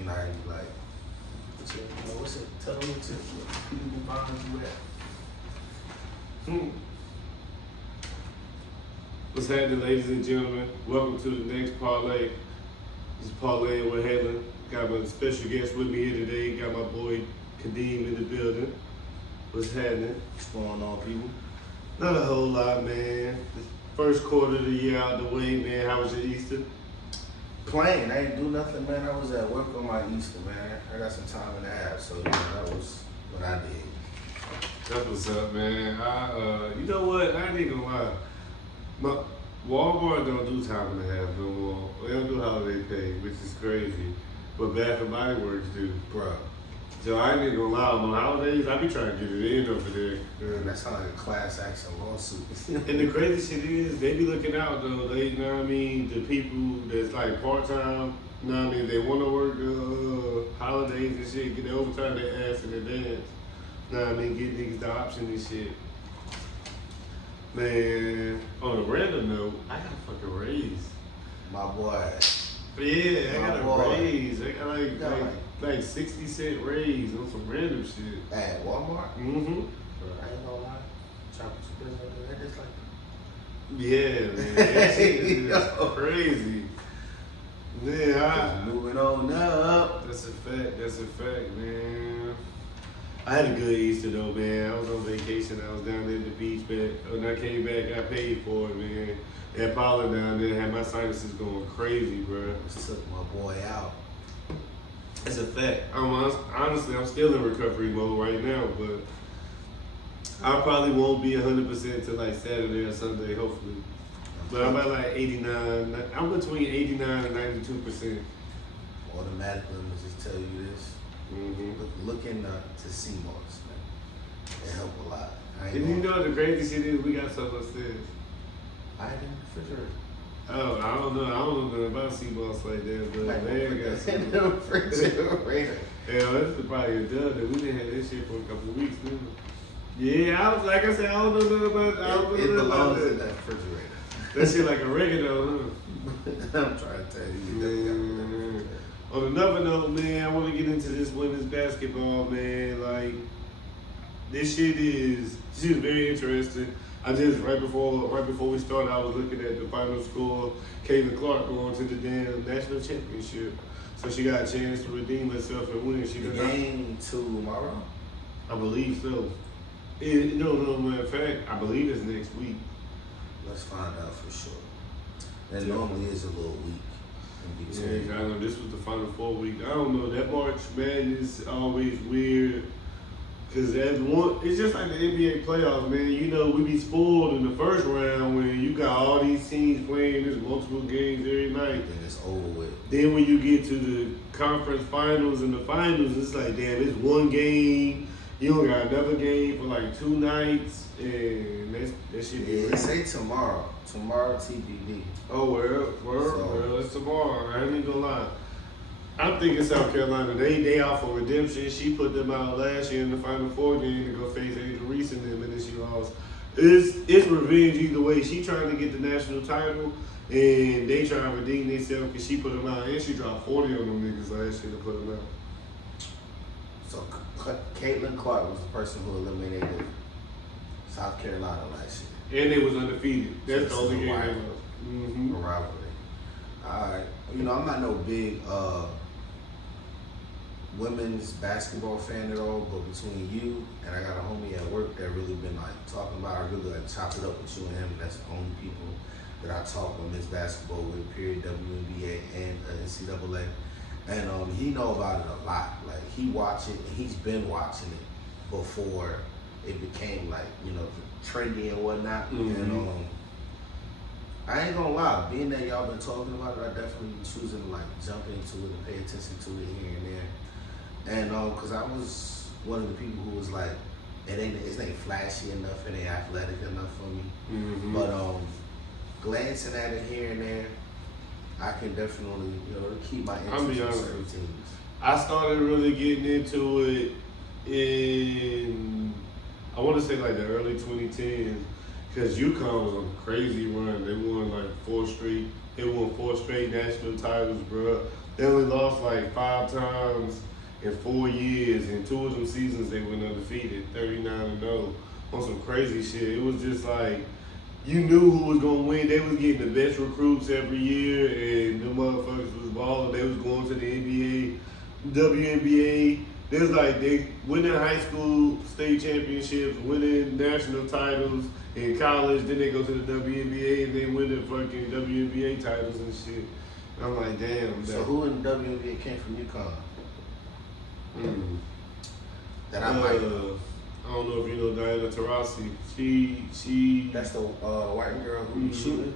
You know, I'd be like, what's it? Tell me to people find you at. What's happening, ladies and gentlemen? Welcome to the next Parlay. This is Parlayin with Halen. Got my special guest with me here today. Got my boy Kadeem in the building. What's happening? What's going on, people? Not a whole lot, man. First quarter of the year out the way, man. How was your Easter? Playing. I didn't do nothing, man. I was at work on my Easter, man. I got some time and a half, so that was what I did. That's what's up, man. You know what? I ain't gonna lie. Walmart don't do time and a half no more. They don't do holiday pay, which is crazy. But Bath and Body Works do. Bro. So I ain't gonna lie, on holidays, I be trying to get it in over there. Man, that sounds like a class action lawsuit. And the crazy shit is, they be looking out though. They, you know what I mean? The people that's like part-time, you know what I mean? They want to work holidays and shit, get the overtime they ask in advance. You know what I mean? Get niggas the option and shit. Man, on a random note, I got a fucking raise. My boy. Yeah, I got a boy. raise. I got like 60-cent raise on some random shit. At Walmart? Mm-hmm. Bro, I ain't gonna lie. Chopping some business, that is like Yeah, man. That shit is crazy. Yeah, moving on up. That's a fact. That's a fact, man. I had a good Easter though, man. I was on vacation. I was down there at the beach, man. When I came back, I paid for it, man. That Parlay down there had my sinuses going crazy, bro. Just took my boy out. That's a fact. Honestly, I'm still in recovery mode right now, but I probably won't be 100% till like Saturday or Sunday, hopefully. But I'm at like 89. I'm between 89 and 92%. Automatically, I'm gonna just tell you this. Mm-hmm. Look into CMOS, man. It helped a lot. And you know the crazy shit is we got something upstairs. I had in the refrigerator. Oh, I don't know nothing about CMOS like that, but man got some. In the refrigerator. Yeah, that's probably a dub that we didn't have this shit for a couple of weeks, didn't we? Yeah, I was like I said, I don't know nothing about It belongs in that refrigerator. That shit like oregano, huh? I'm trying to tell you. On another note, man, I want to get into this women's basketball, man. Like, this shit is very interesting. I just right before we started, I was looking at the final score. Caitlin Clark going to the damn national championship, so she got a chance to redeem herself and win. She the game tomorrow. I believe so. No, matter of fact, I believe it's next week. Let's find out for sure. That normally is a little weak. Yeah, I know this was the Final Four week. I don't know, that March Madness is always weird. Cause it's just like the NBA playoffs, man. You know, we be spoiled in the first round when you got all these teams playing this multiple games every night. And it's over with. Then when you get to the conference finals and the finals, it's like, damn, it's one game. You don't got another game for like 2 nights, and that shit be they say tomorrow. Tomorrow TBD. Oh, well, it's tomorrow. I ain't even gonna lie. I'm thinking South Carolina, they out for redemption. She put them out last year in the Final Four game to go face Angel Reese and them, and then she lost. It's revenge either way. She trying to get the national title, and they trying to redeem themselves because she put them out, and she dropped 40 on them niggas last year to put them out. So Caitlin Clark was the person who eliminated South Carolina last year. And they was undefeated. That's the only game they rivalry. lost. Mm-hmm. Rivalry. All right. You know, I'm not no big women's basketball fan at all, but between you and I got a homie at work that really been like talking about, I really like chop it up with you and him. That's the only people that I talk women's basketball with, period, WNBA and NCAA. And he know about it a lot. Like, he watch it, and he's been watching it before it became like, you know, trendy and whatnot. Mm-hmm. And I ain't gonna lie, being that y'all been talking about it, I definitely choosing to like jump into it and pay attention to it here and there. And cause I was one of the people who was like, it ain't flashy enough, it ain't athletic enough for me. Mm-hmm. But glancing at it here and there, I can definitely, you know, keep my interest in certain teams. I started really getting into it in, I want to say like the early 2010s, because UConn was on a crazy run. They won like 4 straight national titles, bro. They only lost like 5 times in 4 years. In 2 of them seasons, they went undefeated, 39-0 on some crazy shit. It was just like you knew who was gonna win. They was getting the best recruits every year, and them motherfuckers was balling. They was going to the NBA, WNBA. There's like they winning high school state championships, winning national titles in college. Then they go to the WNBA and they win the fucking WNBA titles and shit. And I'm like, damn. So who in the WNBA came from UConn? That I might know. I don't know if you know Diana Taurasi. She. That's the white girl who be shooting.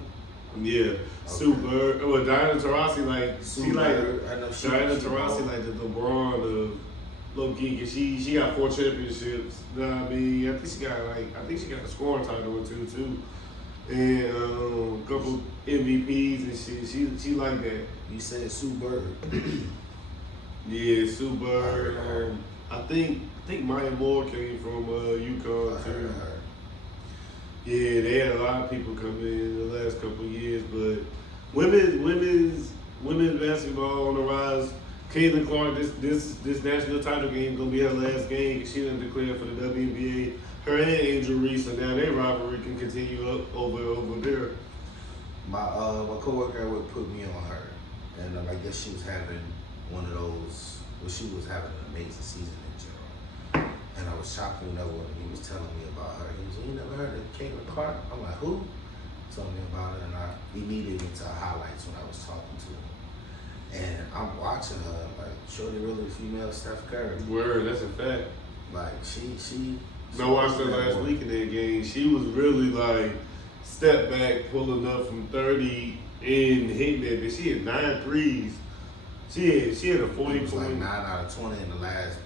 Yeah, okay. Super. Well, Diana Taurasi like Super, she like I know Diana Taurasi like the LeBron of low key. Cause she got 4 championships. You know what I mean? I think she got a scoring title or 2 too, and a couple MVPs and shit. She like that. You said Sue Bird. Yeah, Sue Bird. I think Maya Moore came from UConn too. Yeah, they had a lot of people come in the last couple of years, but women's basketball on the rise. Caitlin Clark, this national title game gonna be her last game. She done declared for the WNBA. Her and Angel Reese, so now their rivalry can continue up over there. My coworker would put me on her, and I guess she was having one of those. Well, she was having an amazing season in general, and I was shocked when he was telling me about her. He was, "You never heard of Caitlin Clark?" I'm like, "Who?" He told me about it, and I immediately went to highlights when I was talking to him. And I'm watching her, like, shorty really female Steph Curry. Word, that's a fact. Like, she I watched her last week in that game. She was really like step back, pulling up from 30 and hitting that. But she had 9 threes. She had a 40 It was like point. 9 out of 20 in the last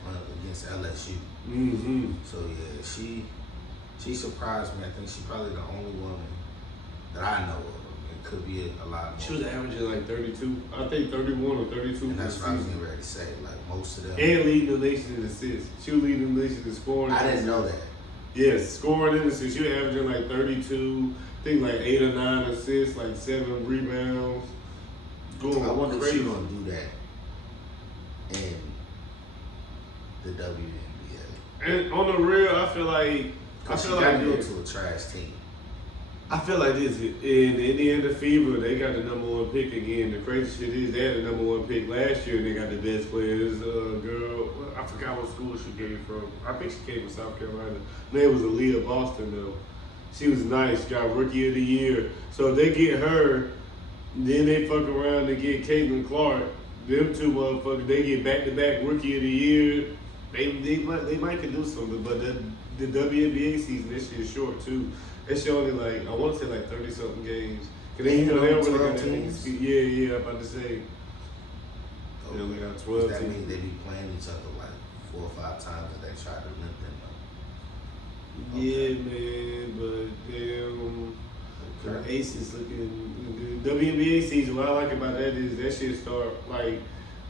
against LSU. Mm-hmm. So yeah, she surprised me. I think she's probably the only woman that I know of. It could be a lot more. She was averaging like 32. I think 31 or 32. And that's what I was getting ready to say. Like most of them. And leading the nation in assists. She was leading the nation in scoring. I didn't know that. Yes, scoring and assists. She was averaging like 32. I think like 8 or 9 assists, like 7 rebounds. Going I wonder if crazy. she's gonna do that in the WNBA. And on the real, I feel like She gotta go to a trash team. I feel like this in Indiana Fever, they got the #1 pick again. The crazy shit is they had the #1 pick last year, and they got the best players. Girl, I forgot what school she came from. I think she came from South Carolina. Her name was Aaliyah Boston though. She was nice. Got Rookie of the Year. So if they get her, then they fuck around and get Caitlin Clark. Them two motherfuckers, they get back-to-back Rookie of the Year. They might could do something, but the WNBA season this year is short too. It's only like, I want to say like 30-something games. Cause they don't really got that many speed. Yeah, I'm about to say. They only got 12 That teams. means they be playing each other like 4 or 5 times and they try to limp them up. Yeah, man, but damn, the Aces looking good. WNBA season, what I like about that is that shit start like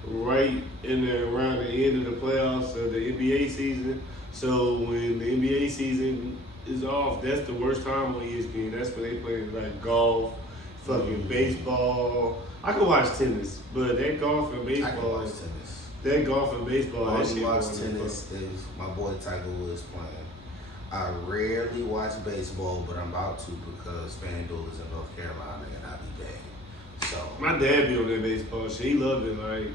right in there around the end of the playoffs of the NBA season. So when the NBA season is off, that's the worst time on ESPN. That's when they play like golf, fucking baseball. I can watch tennis, but that golf and baseball. I can watch tennis. That golf and baseball. I That only shit watch going tennis is my boy Tiger Woods playing. I rarely watch baseball, but I'm about to because FanDuel is in North Carolina and I'll be back. So My dad be on that baseball shit. He loved it. Like,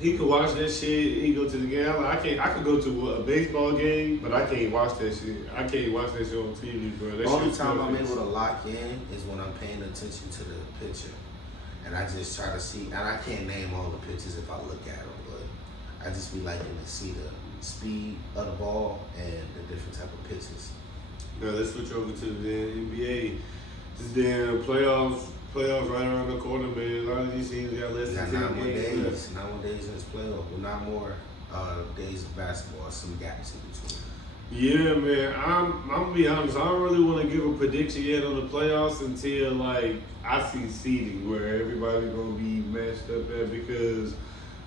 he could watch that shit. He go to the game. I could go to a baseball game, but I can't watch that shit. I can't watch that shit on TV, bro. the only time I'm able to lock in is when I'm paying attention to the pitcher, and I just try to see. And I can't name all the pitches if I look at them, but I just be liking to see the speed of the ball and the different type of pitches. Now let's switch over to the NBA. This damn playoffs right around the corner, man. A lot of these teams got less than 10 games left. 9 more days in this playoff. Well, not more days of basketball. Some gaps in between. Yeah, man. I'm gonna be honest. I don't really want to give a prediction yet on the playoffs until like I see seeding where everybody's gonna be matched up at because.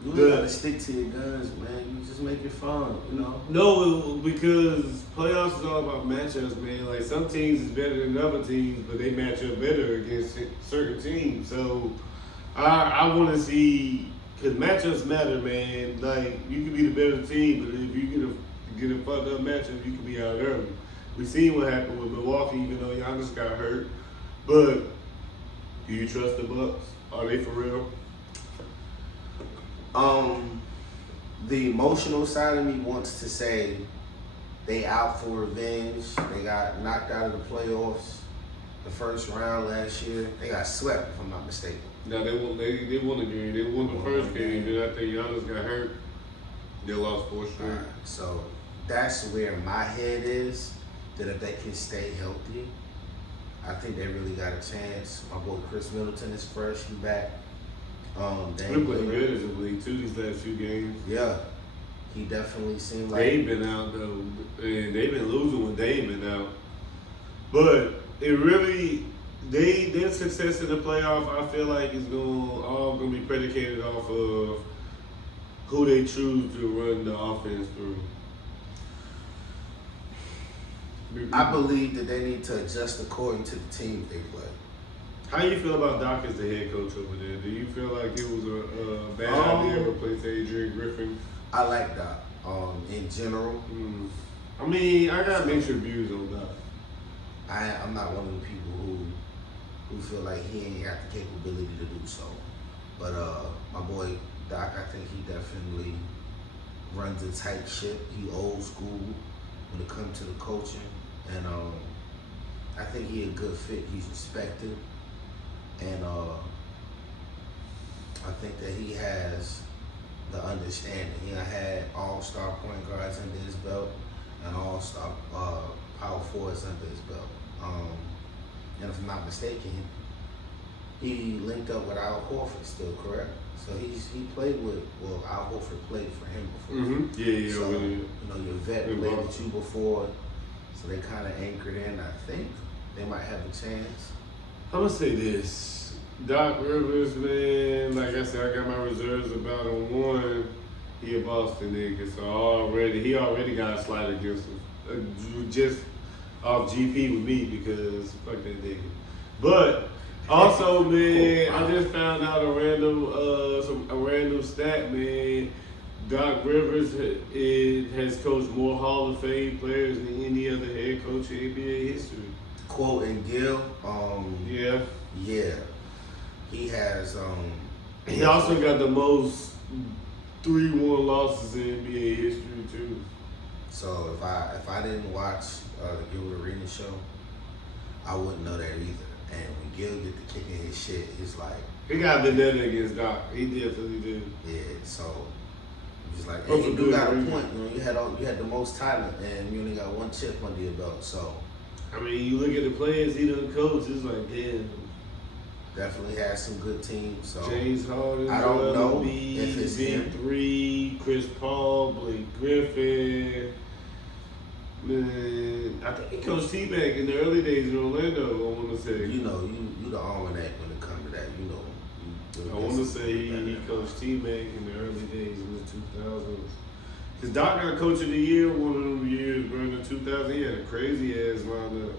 You gotta stick to your guns, man. You just make it fun, you know? No, because playoffs is all about matchups, man. Like, some teams is better than other teams, but they match up better against certain teams. So, I want to see, because matchups matter, man. Like, you can be the better team, but if you get a fucked up matchup, you can be out early. We seen what happened with Milwaukee, even though Giannis got hurt. But do you trust the Bucks? Are they for real? The emotional side of me wants to say they out for revenge. They got knocked out of the playoffs the first round last year. They got swept, if I'm not mistaken. No, they won the game. They won the first game, then I think Giannis got hurt. They lost 4 straight. Right, so that's where my head is, that if they can stay healthy, I think they really got a chance. My boy Chris Middleton is fresh, he back. They're playing good as a league too these last few games. Yeah, he definitely seemed like They've been out though, and they've been losing when they've been out. But it really, their success in the playoff, I feel like is all gonna be predicated off of who they choose to run the offense through. I believe that they need to adjust according to the team they play. How you feel about Doc as the head coach over there? Do you feel like it was a bad idea to replace Adrian Griffin? I like Doc. In general, I mean, I got mixed reviews on Doc. I'm not one of the people who feel like he ain't got the capability to do so. But my boy Doc, I think he definitely runs a tight ship. He old school when it comes to the coaching, and I think he a good fit. He's respected, and I think that he has the understanding. He had all-star point guards under his belt and all-star power forwards under his belt. And if I'm not mistaken, he linked up with Al Horford still, correct? So he played with, Al Horford played for him before. Mm-hmm. Yeah. So, Really. you know, your vet played with you before, so they kind of anchored in. I think they might have a chance. I'm gonna say this. Doc Rivers, man, like I said, I got my reserves about him. One, he a Boston nigga, so he already got a slide against him. Just off GP with me because fuck that nigga. But also, man, I just found out a random stat, man. Doc Rivers has coached more Hall of Fame players than any other head coach in NBA history. Quoting Gil, Yeah. yeah, he has. He also got the most 3-1 losses in NBA history too. So if I didn't watch the Gil Arena show, I wouldn't know that either. And when Gil get to kicking his shit, it's like He got vendetta against Doc. He definitely did. yeah. So just like Oh, and for you do good got a reason. point. You know, you had the most talent, and you only got one chip under your belt. So I mean, you look at the players he done coached, it's like, damn. definitely has some good teams. So James Harden, I don't know Embiid, if it's Big him. Three, Chris Paul, Blake Griffin. Man, I think he coached T-Mac in the early days in Orlando, I want to say. you know you the almanac when it comes to that. You know. I want to say he coached T-Mac in the early days in the 2000s. Because Doc got Coach of the Year one of them years, bro, in the 2000s. He had a crazy-ass lineup.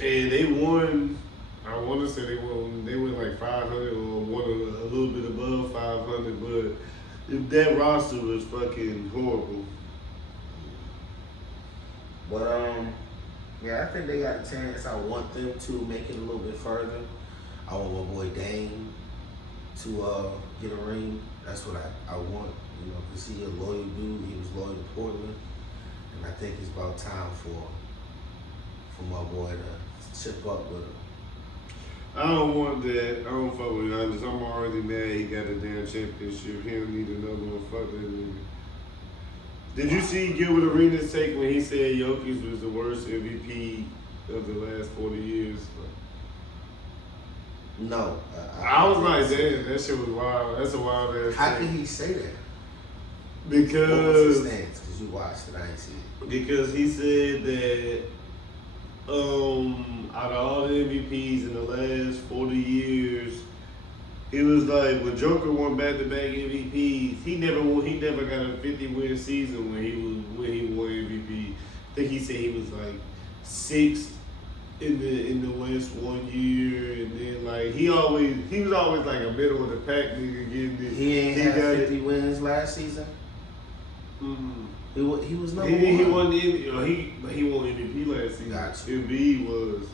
And they won, I want to say they went like 500 or won a little bit above 500, but that roster was fucking horrible. But yeah, I think they got a chance. I want them to make it a little bit further. I want my boy Dame to get a ring. That's what I want. You know, because he a loyal dude. He was loyal to Portland, and I think it's about time for my boy to chip up with him. I don't want that. I don't fuck with Giannis. I'm already mad he got a damn championship. He don't need another one. Fuck that nigga. Did you see Gilbert Arenas' take when he said Jokic was the worst MVP of the last 40 years? No. I was like, damn, that shit was wild. That's a wild ass How thing. can he say that? Because What was his stance? Because you watched it, I ain't see it. Because he said that out of all the MVPs in the last 40 years, it was like when Joker won back-to-back MVPs, he never got a 50-win season when he won MVP. I think he said he was like 6th in the West one year, and then like he was always like a middle of the pack nigga getting it. He ain't had 50 wins last season. Mm-hmm. He was number He one. won he won MVP last season. Gotcha. Embiid was.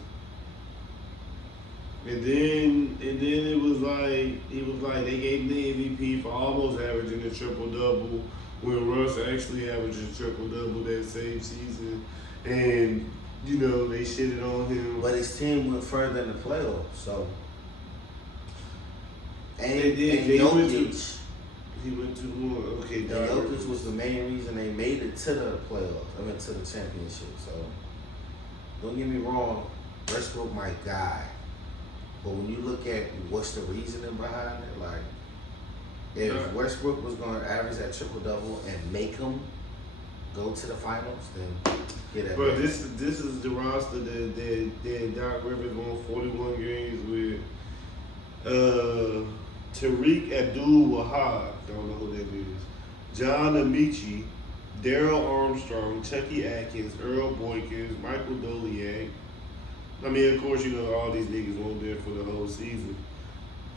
And then it was like they gave him the MVP for almost averaging a triple double when Russ actually averaged a triple double that same season, and you know they shitted on him. But his team went further in the playoffs, so. And He Jokic. He went to more. Okay, And Jokic was the main reason they made it to the playoffs. I mean, to the championship. So, don't get me wrong, Westbrook my guy. But when you look at what's the reasoning behind it, like, if Westbrook was going to average that triple double and make him go to the finals, then get that. But this is the roster that Doc Rivers won 41 games with. Tariq Abdul-Wahab, don't know who that is. John Amici, Daryl Armstrong, Chucky Atkins, Earl Boykins, Michael Doliak. I mean, of course, you know, all these niggas weren't there for the whole season.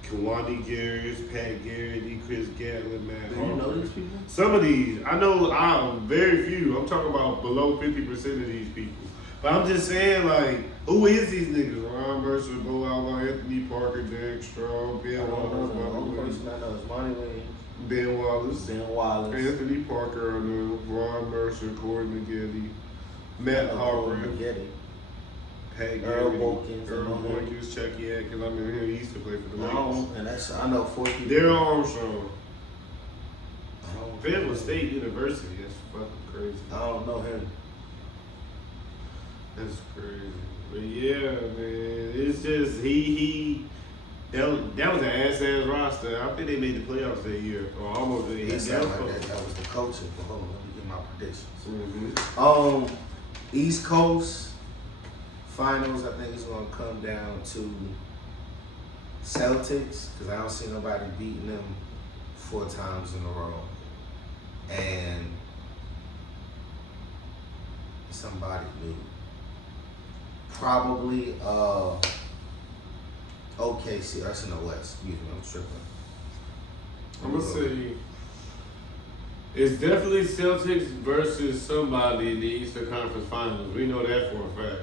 Kawani Garris, Pat Garrity, Chris Gatlin, Matt Do Harper. you know these people? Some of these, I know very few. I'm talking about below 50% of these people. But I'm just saying, like, who is these niggas? Ron Mercer, Bo Outlaw, Anthony Parker, Derek Strong, Ben I don't know. Wallace, The Bobby only Williams, person I know is Monty Williams, Ben Wallace, Ben Wallace, Anthony Parker, I know, Ron Mercer, Corey McGetty, Matt Harper, Getty, Pat Earl Garrity, Wilkins, Earl I know him. Wilkins, Chucky Atkins. I mean, he used to play for the Lakers. No, and that's I know 4 people. Daryl Armstrong, I don't Fayetteville State University. That's fucking crazy. I don't know him. That's crazy. But yeah, man, it's just that was an ass roster. I think they made the playoffs that year, or almost. It sounded like that was the coaching. But hold on, let me get my predictions. Mm-hmm. East Coast finals. I think it's gonna come down to Celtics because I don't see nobody beating them 4 times in a row, and somebody new. Probably OKC. That's in the West. Excuse me, I'm tripping. I'm gonna say it's definitely Celtics versus somebody in the Eastern Conference Finals. We know that for a fact.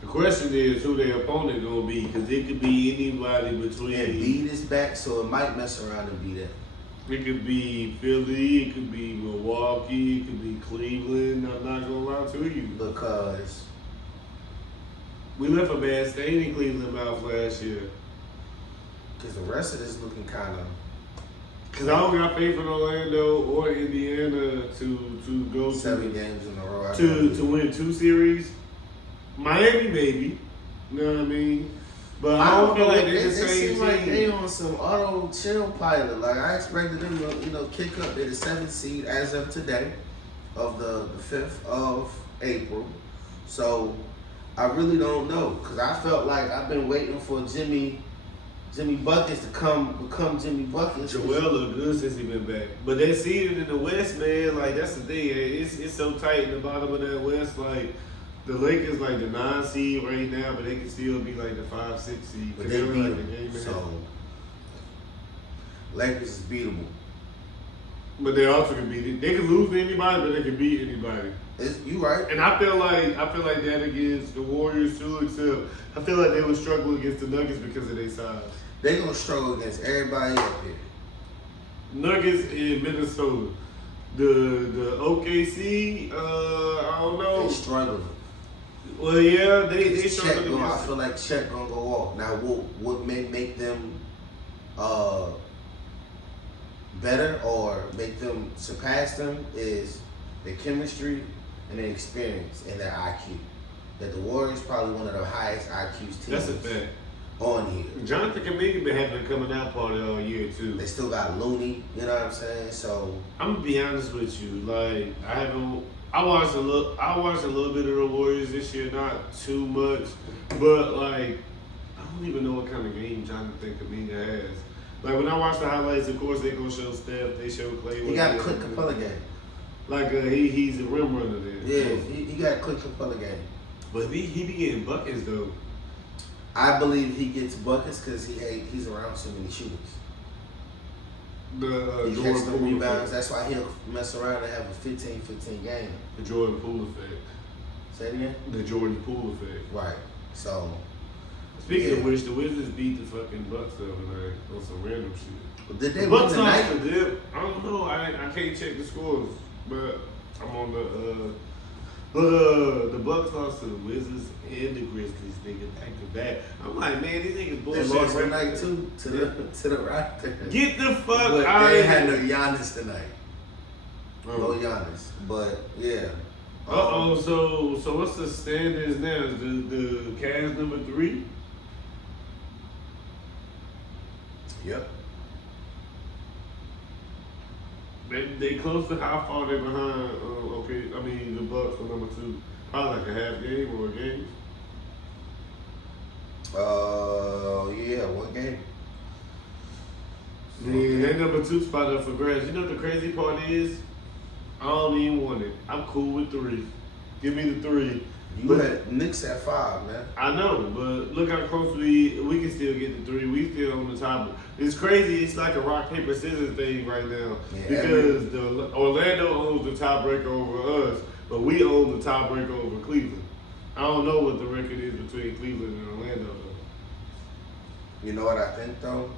The question is who their opponent gonna be, because it could be anybody between. And Embiid is back, so it might mess around and be them. It could be Philly, it could be Milwaukee, it could be Cleveland. I'm not gonna lie to you. Because We left a bad stain in Cleveland mouth last year. the rest of this looking kind of. Because I don't got faith in Orlando or Indiana to go 7 games in a row. to win 2 series. Miami, maybe. You know what I mean? But I don't feel like they're the same seem team. like they on some auto chill pilot. Like I expected them to, kick up. They're the 7th seed as of today, of the 5th of April. So I really don't know, because I felt like I've been waiting for Jimmy Buckets to become Jimmy Buckets. Joel look good since he been back. But that seeding in the West, man, like that's the thing. It's so tight in the bottom of that West. Like the Lakers like the 9 seed right now, but they can still be like the 5, 6 seed. But they beat like them. So Lakers is beatable. But they also can beat it. They can lose to anybody, but they can beat anybody. You right. And I feel like that against the Warriors too, except I feel like they would struggle against the Nuggets because of their size. They gonna struggle against everybody up here. Nuggets in Minnesota. The OKC, I don't know. They struggling. Well, yeah, they Chet struggle I against. feel like Chet gonna go off. Now, what may make them better or make them surpass them is their chemistry and their experience and their IQ. That the Warriors probably one of the highest IQs teams. That's a fact. On here. Jonathan Kuminga been having a coming out party all year too. They still got Looney, you know what I'm saying? So I'm gonna be honest with you, like I watched a little bit of the Warriors this year, not too much, but like I don't even know what kind of game Jonathan Kuminga has. Like when I watch the highlights, of course they gonna show Steph, they show Clay. he got a Clint Capella game. Like he's a rim runner there. Yeah, he got a Clint Capella game. But he be getting buckets though. I believe he gets buckets because he's around so many shooters. The He Jordan gets the Poole rebounds. effect. That's why he'll mess around and have a 15-15 game. The Jordan Poole effect. Say it again? The Jordan Poole effect. Right. So. Speaking Yeah. of which, the Wizards beat the fucking Bucks the other night on some random shit. Well, did they The win Bucks tonight? lost to them. I don't know. I can't check the scores, but I'm on the Bucks lost to the Wizards and the Grizzlies, nigga, back to back. I'm like, man, these niggas They bullshit. lost tonight too to the Raptors. Get the fuck But out they of had no here. Giannis tonight. No Giannis. But yeah. So what's the standings now? Is the Cavs number 3? Yep. They close to how far they behind. The Bucks are number 2. Probably like a half game or a game. Yeah, one game. Yeah, that number 2 spot up for grabs. You know what the crazy part is? I don't even want it. I'm cool with 3. Give me the 3. You had Knicks at 5, man. I know, but look how close we can still get the 3. We still on the top. It's crazy. It's like a rock, paper, scissors thing right now. Yeah, Because the Orlando owns the tiebreaker over us, but we own the tiebreaker over Cleveland. I don't know what the record is between Cleveland and Orlando, though. You know what I think, though?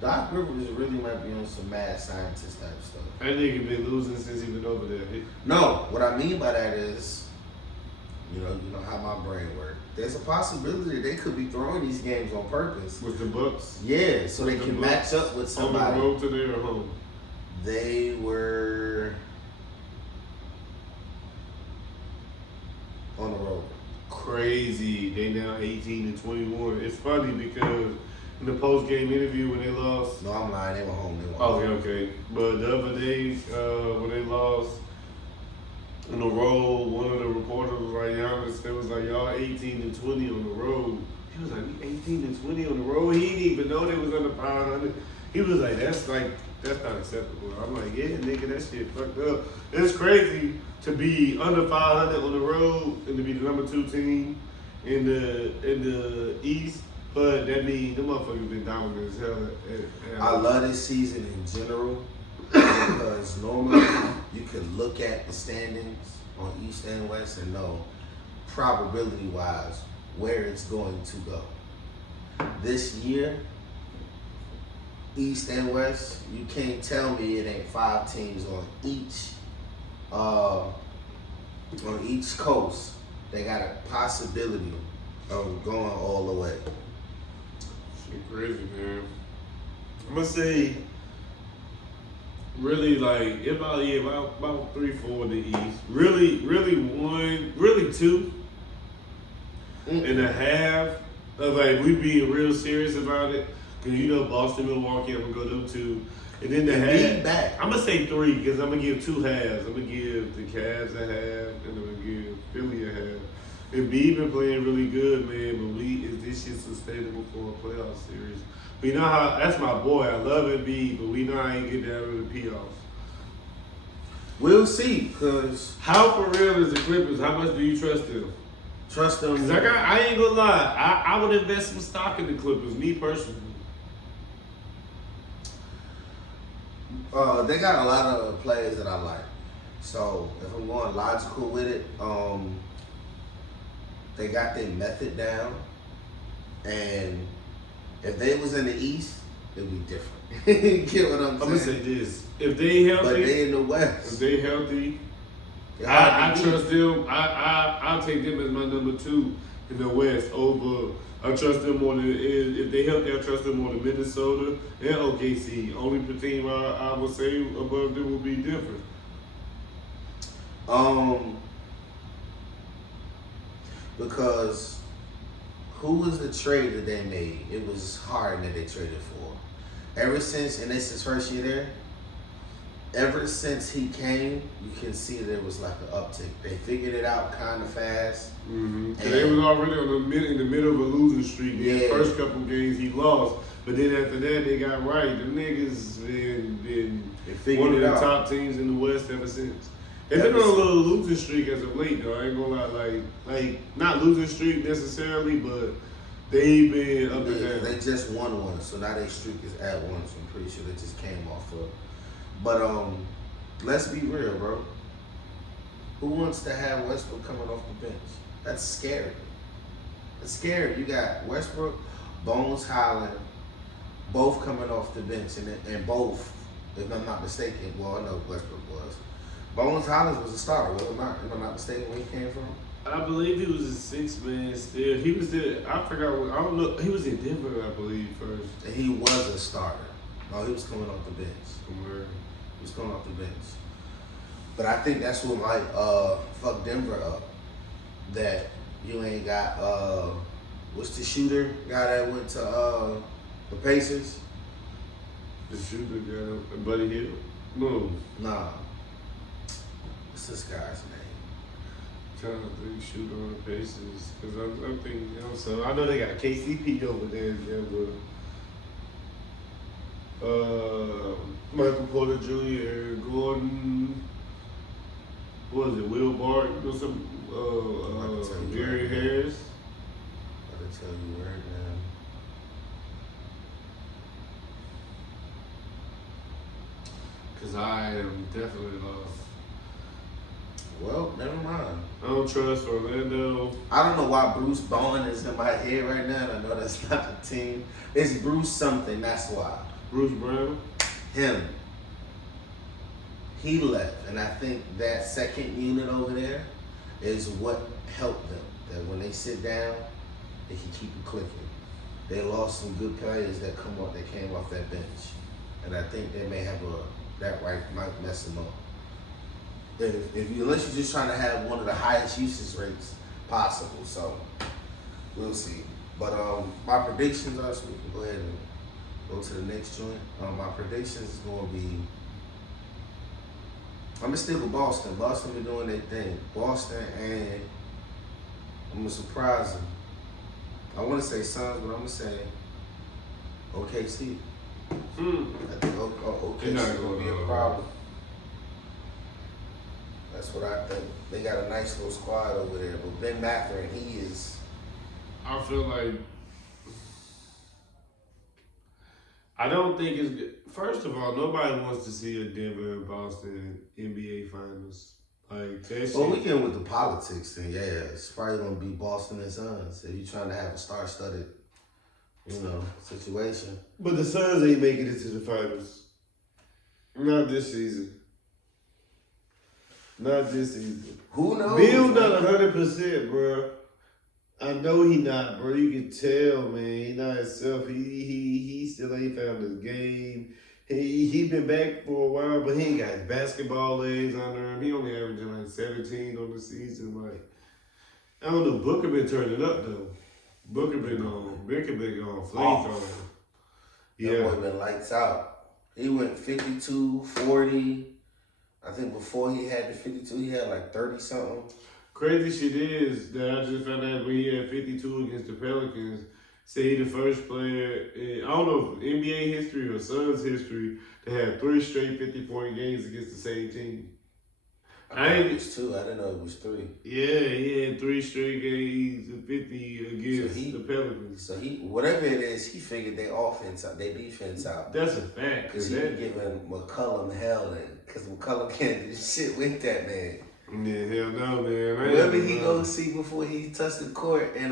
Doc Rivers really might be on some mad scientist type stuff. That nigga been losing since he been over there. No, what I mean by that is, you know how my brain works. There's a possibility they could be throwing these games on purpose. With the Bucks? Yeah, so they can match up with somebody. On the road today or home? They were on the road. Crazy. They now 18-21. It's funny because in the post-game interview when they lost. No, I'm lying. They were home. They were Oh, home. okay. But the other day when they lost on the road, one of the reporters was like, Giannis, they was like, y'all 18-20 on the road. He was like, we 18-20 on the road? He didn't even know they was under 500. He was like, that's not acceptable. I'm like, yeah, nigga, that shit fucked up. It's crazy to be under 500 on the road and to be the number 2 team in the East. But that means the motherfuckers been dominant as hell. I love this season in general because normally you can look at the standings on East and West and know probability-wise where it's going to go. This year, East and West, you can't tell me it ain't 5 teams on each coast. They got a possibility of going all the way. Shit crazy, man. I'm gonna say really like about 3-4 in the East. Really 2 and a half. Like we being real serious about it. Cause Boston, Milwaukee, I'm gonna go them 2. And then the half. I'm gonna say 3 because I'm gonna give 2 halves. I'm gonna give the Cavs a half and I'm gonna give Philly a half. Embiid been playing really good, man, but is this shit sustainable for a playoff series? We know how, that's my boy, I love Embiid, but we know how he get down with the playoffs. We'll see, because... How for real is the Clippers? How much do you trust them? Trust them. Cause I ain't gonna lie, I would invest some stock in the Clippers, me personally. They got a lot of players that I like. So, if I'm going logical with it, they got their method down. And if they was in the East, it'd be different. Get what I'm saying? I'm gonna say this. If they healthy, but they in the West. If they healthy, I trust them. I'll take them as my number 2 in the West over. I trust them more than if they healthy. I trust them more than Minnesota and OKC. Only team I would say above them would be different. Because who was the trade that they made? It was Harden that they traded for. Ever since, and this is his first year there, ever since he came, you can see there was like an uptick. They figured it out kind of fast. Mm-hmm. And they was already in the middle of a losing streak. Yeah. The first couple games he lost, but then after that they got right. The niggas been one of the top teams in the West ever since. They've been on a little losing streak as of late, though. I ain't gonna lie, like not losing streak necessarily, but they've been up and down. They just won one, so now their streak is at one. So I'm pretty sure they just came off of. But let's be real, bro. Who wants to have Westbrook coming off the bench? That's scary. It's scary. You got Westbrook, Bones, Halen, both coming off the bench, and both, if I'm not mistaken, well, I know Westbrook was. Bones Hollins was a starter, was it not? If I'm not mistaken, where he came from? I believe he was a 6-man still. He was there. I forgot. I don't know. He was in Denver, I believe, first. And he was a starter. No, he was coming off the bench. Where? He was coming off the bench. But I think that's what might fuck Denver up. That you ain't got what's the shooter guy that went to the Pacers? The shooter guy, Buddy Hill. No. Nah. What's this guy's name? Trying to think shooter on the Pacers because I'm thinking. You know, so I know they got KCP over there, but Michael Porter Jr., Gordon. What was it? Will Barton or some Gary Harris. I can tell you right now. Cause I am definitely lost. Well, never mind. I don't trust Orlando. I don't know why Bruce Bowen is in my head right now. I know that's not the team. It's Bruce something, that's why. Bruce Brown? Him. He left, and I think that second unit over there is what helped them. That when they sit down, they can keep it clicking. They lost some good players that came off that bench, and I think they may have that right might mess them up. Unless you're just trying to have one of the highest usage rates possible, so we'll see. But my predictions are, so we can go ahead and go to the next joint. My predictions is going to be. I'm gonna stick with Boston. Boston been doing their thing. Boston, and I'm gonna surprise them. I want to say Suns, but I'm gonna say OKC. I think OKC gonna be a problem. That's what I think. They got a nice little squad over there, but Ben Mathurin, he is. I feel like I don't think it's good. First of all, nobody wants to see a Denver and Boston NBA Finals. Like that shit. Well, we get with the politics, then yeah, it's probably gonna be Boston and Suns. If you're trying to have a star-studded, situation. But the Suns ain't making it to the finals. Not this season. Not this season. Who knows? Bill not 100%, bro. I know he not, bro. You can tell, man. He not himself. He still ain't found his game. He been back for a while, but he ain't got his basketball legs under him. He only averaging like 17 on the season. Like, I don't know. Booker been turning up though. Booker been on flamethrower. Yeah, that boy been lights out. He went 52, 40. I think before he had the 52, he had like 30 something. Crazy shit is that I just found out when he had 52 against the Pelicans. Say he the first player in, I don't know if NBA history or Suns history to have 3 straight 50-point games against the same team. I think it was 2. I didn't know it was 3. Yeah, he had 3 straight games of 50 against the Pelicans. So whatever it is, he figured their offense out, their defense out. That's a fact. Because he was giving McCollum hell, because McCollum can't do shit with that man. Yeah, hell no, man. Whoever he go see before he touched the court in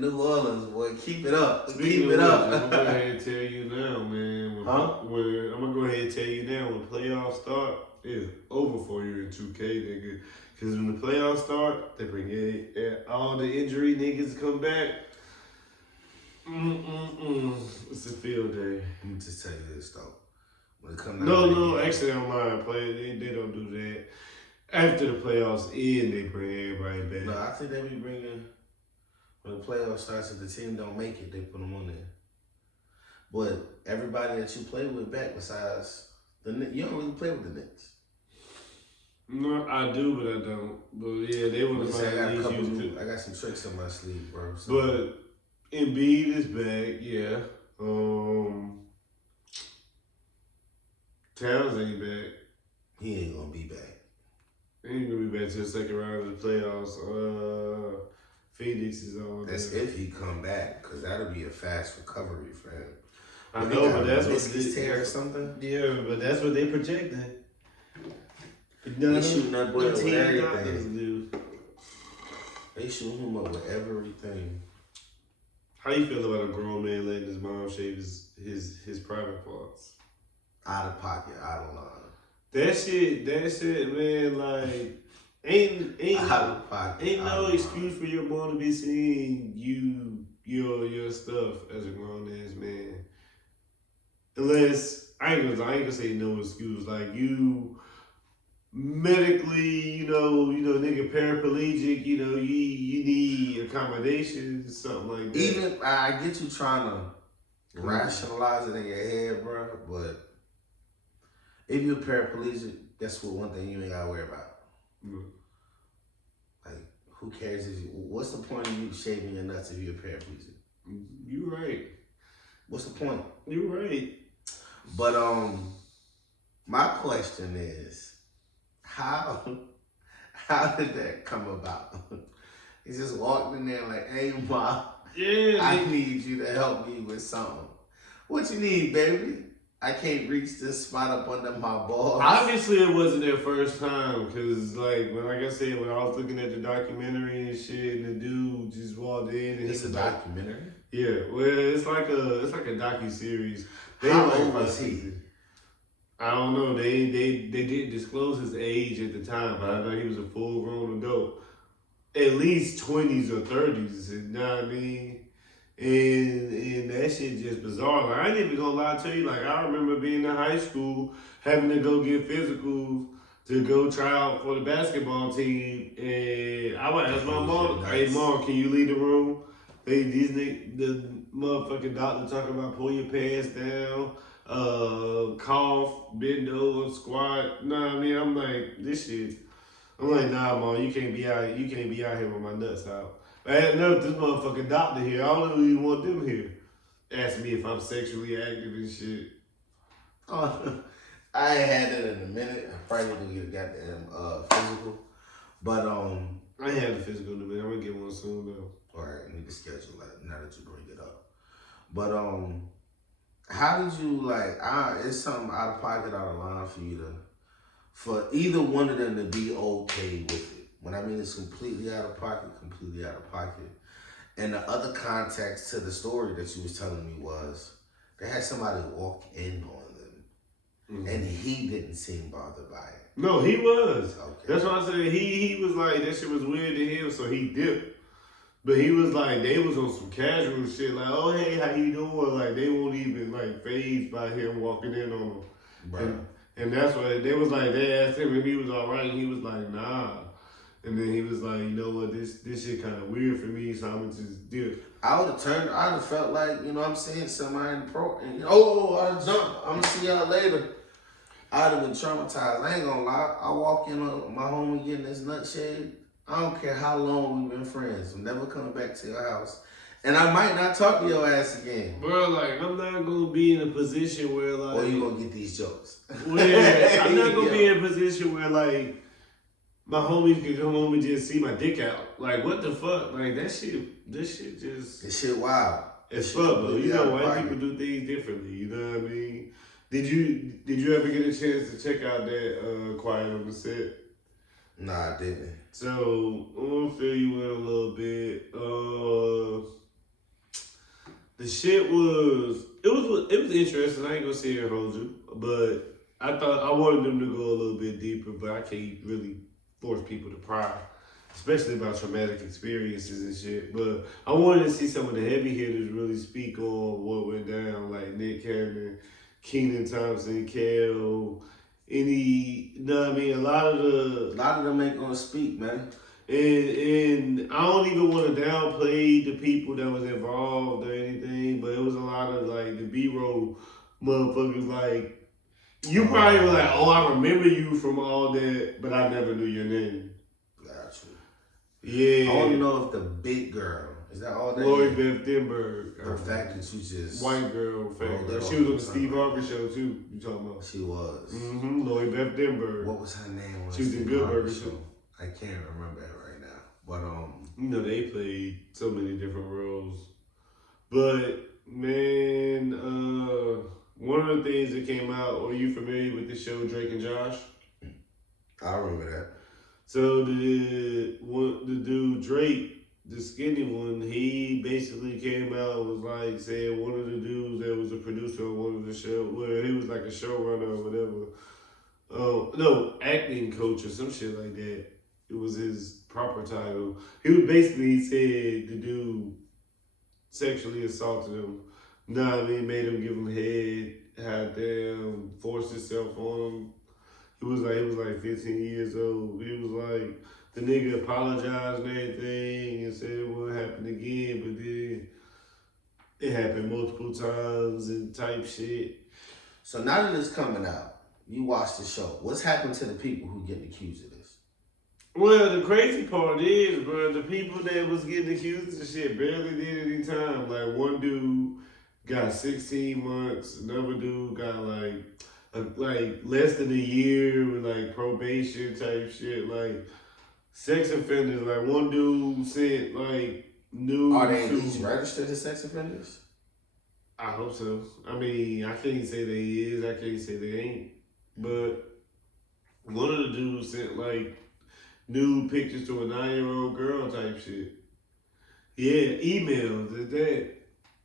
New Orleans, boy, keep it up. Keep it up. I'm gonna go ahead and tell you now, man. I'm gonna go ahead and tell you now when playoffs start, it's over for you in 2K, nigga. Because when the playoffs start, they bring in all the injury niggas come back. It's a field day. Let me just tell you this though. When it comes No, actually I'm lying. They don't do that. After the playoffs end, they bring everybody back. No, I think they be bringing, when the playoffs starts, if the team don't make it, they put them on there. But everybody that you play with back besides the Knicks, you don't really play with the Knicks. No, I do, but I don't. But yeah, they would have I got some tricks in my sleeve, bro. So. But Embiid is back, yeah. Towns ain't back. He ain't gonna be back. ain't gonna be back to the second round of the playoffs. Phoenix is on. That's if he come back, because that'll be a fast recovery for him. I know, but that's what this tear or something. Yeah, but that's what they projected. They shooting that boy up with everything. Dude. They shooting him up with everything. How you feel about a grown man letting his mom shave his private parts? Out of pocket, out of line. That shit, man, like ain't out of pocket, ain't no excuse for your mom to be seeing your stuff as a grown ass man. Unless I ain't gonna say no excuse. Like you medically, nigga paraplegic, you need accommodations, something like that. Even I get you trying to rationalize it in your head, bro, but if you're paraplegic, that's one thing you ain't gotta worry about. Mm-hmm. Like, who cares what's the point of you shaving your nuts if you're paraplegic? You right. What's the point? You right. But my question is, how did that come about? He just walked in there like, hey, Ma, I need you to help me with something. What you need, baby? I can't reach this spot up under my balls. Obviously, it wasn't their first time, because, like I said, when I was looking at the documentary and shit, and the dude just walked in and it's a documentary? Yeah, well, it's like a docu-series. How old was he? I don't know. They didn't disclose his age at the time, but I know he was a full-grown adult. At least 20s or 30s, you know what I mean? And that shit just bizarre. Like, I ain't even gonna lie to you. Like, I remember being in high school, having to go get physicals to go try out for the basketball team. And I would ask my mom, hey, Mom, can you leave the room? Hey, the motherfucking doctor talking about pull your pants down, cough, bend over, squat. Know what I mean? I'm like, this shit. I'm like, nah, Mom, you can't be out here with my nuts out. I had enough this motherfucking doctor here. I don't even want them here. Ask me if I'm sexually active and shit. I ain't had that in a minute. I probably gonna get a goddamn physical. But I ain't had a physical in a minute. I'm gonna get one soon though. Alright, I need to schedule that now that you bring it up. But how did you it's something out of pocket, out of line for either one of them to be okay with it. When I mean it's completely out of pocket, completely out of pocket. And the other context to the story that you was telling me was they had somebody walk in on them. Mm-hmm. And he didn't seem bothered by it. No, he was. Okay. That's why I said he was like, that shit was weird to him, so he dipped. But he was like, they was on some casual shit, like, oh, hey, how you doing? Like, they won't even, phased by him walking in on them. Right. And that's why they was like, they asked him if he was all right, and he was like, nah. And then he was like, you know what, this shit kind of weird for me, so I'm gonna just dip. I would have felt like, you know what I'm saying, somebody in pro, and, I jumped, I'm gonna see y'all later. I'd have been traumatized. I ain't gonna lie, I walk in on my homie getting this nut shaved. I don't care how long we've been friends. I'm never coming back to your house. And I might not talk to your ass again. Bro, I'm not gonna be in a position where, or you gonna get these jokes. Where I'm not gonna be in a position where, my homies can come home and just see my dick out. Like, what the fuck? Like, this shit just... This shit wild. It's fuck, but you know, white people do things differently, you know what I mean? Did you ever get a chance to check out that Quiet on the Set? Nah, I didn't. So, I'm gonna fill you in a little bit. The shit was... It was interesting. I ain't gonna sit here and hold you. But I wanted them to go a little bit deeper, but I can't really force people to pry, especially about traumatic experiences and shit. But I wanted to see some of the heavy hitters really speak on what went down, like Nick Cannon, Kenan Thompson, Kel, you know what I mean? A lot of them ain't gonna speak, man. And I don't even want to downplay the people that was involved or anything, but it was a lot of the B-roll motherfuckers you probably were like, oh, I remember you from all that, but I never knew your name. Gotcha. Yeah. I want to know if the big girl, Is that all that? Lloyd Beth Denberg. The fact that you just white girl fact. She was on the Steve Harvey show too. You talking about? She was. Lloyd Beth Denberg. What was her name? She was in Good Burger show. I can't remember it right now. But you know, they played so many different roles. But man, one of the things that came out. Are you familiar with the show Drake and Josh? I remember that. So the dude Drake, the skinny one, he basically came out and was like saying one of the dudes that was a producer on one of the shows, where he was like a showrunner or whatever. No, acting coach or some shit like that. It was his proper title. He said the dude sexually assaulted him. Nah, I mean, made him give him head, had them forced himself on him. He was like 15 years old. He was like, the nigga apologized and everything and said it won't happen again, but then it happened multiple times and type shit. So now that it's coming out, you watch the show. What's happened to the people who get accused of this? Well, the crazy part is, bro, the people that was getting accused of the shit barely did any time. Like, one dude got 16 months, another dude got like less than a year with like probation type shit. Like, sex offenders, like one dude sent like nudes. Are they at least registered as sex offenders? I hope so. I mean, I can't say they is, I can't say they ain't. But one of the dudes sent like nude pictures to a 9-year-old girl type shit. Yeah, emails at that.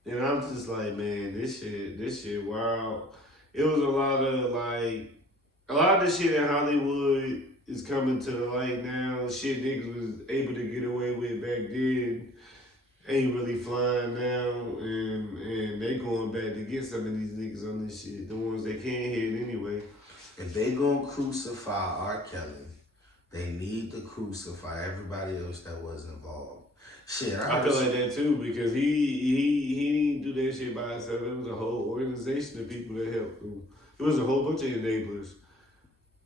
And I'm just like, man, this shit wild. It was a lot of the shit in Hollywood is coming to the light now. Shit niggas was able to get away with back then ain't really flying now, and they going back to get some of these niggas on this shit. The ones that can't hit anyway. If they gonna crucify R. Kelly, they need to crucify everybody else that was involved. Shit, I feel like that too, because he didn't do that shit by himself. It was a whole organization of people that helped him. It was a whole bunch of enablers.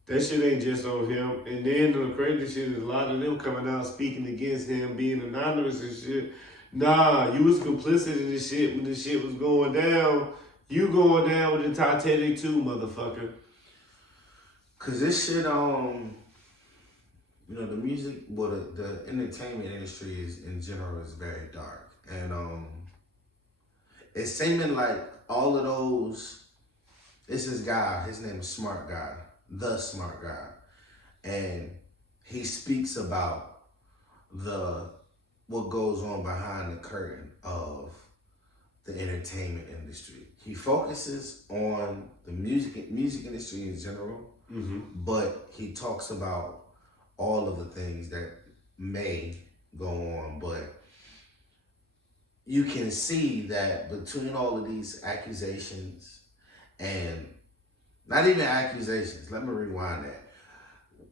That shit ain't just on him. And then the crazy shit is a lot of them coming out speaking against him, being anonymous and shit. Nah, you was complicit in this shit when this shit was going down. You going down with the Titanic too, motherfucker. Cause this shit, you know, the music, well, the entertainment industry is in general is very dark, and it's seeming like all of those. It's this guy. His name is Smart Guy, the Smart Guy, and he speaks about what goes on behind the curtain of the entertainment industry. He focuses on the music industry in general, but he talks about all of the things that may go on. But you can see that between all of these accusations, and not even accusations, let me rewind that.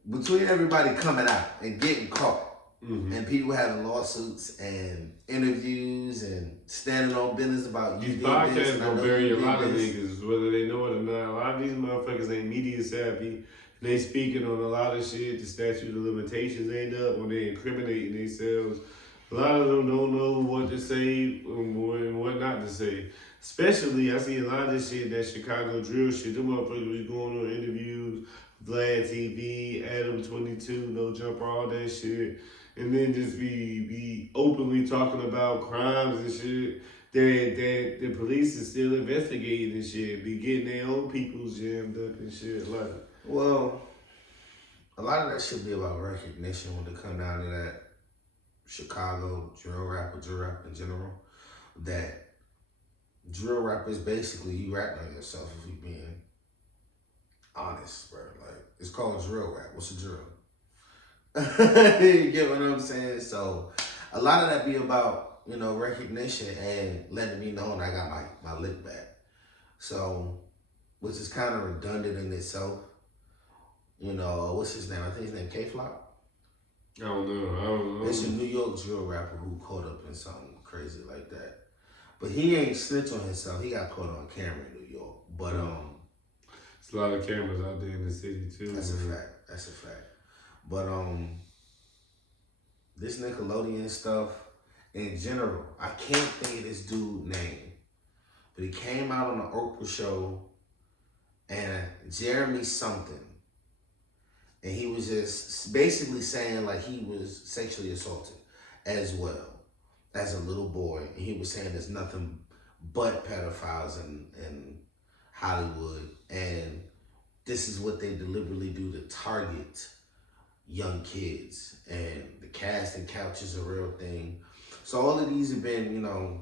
Between everybody coming out and getting caught, and people having lawsuits and interviews and standing on business about you. These podcasts gonna bury a lot of niggas, whether they know it or not. A lot of these motherfuckers ain't media savvy. They speaking on a lot of shit. The statute of limitations ain't up when they incriminating themselves. A lot of them don't know what to say and what not to say. Especially, I see a lot of this shit, that Chicago drill shit. Them motherfuckers was going on interviews, Vlad TV, Adam 22, No Jumper, all that shit. And then just be openly talking about crimes and shit that the police is still investigating and shit. Be getting their own people jammed up and shit. Like, well, a lot of that should be about recognition when it come down to that Chicago drill rap in general. That drill rap is basically you rapping on yourself if you being honest, bro. Like, it's called drill rap. What's a drill? You get what I'm saying? So a lot of that be about, you know, recognition and letting me know I got my lick back. So, which is kind of redundant in itself. You know, what's his name? I think his name K-Flop. I don't know. It's a New York drill rapper who caught up in something crazy like that. But he ain't snitch on himself. He got caught on camera in New York. But it's a lot of cameras out there in the city too. That's a fact. But this Nickelodeon stuff, in general. I can't think of this dude's name, but he came out on the Oprah show, and Jeremy something, and he was just basically saying like he was sexually assaulted as well as a little boy, and he was saying there's nothing but pedophiles in Hollywood, and this is what they deliberately do to target young kids, and the casting couch is a real thing. So all of these have been,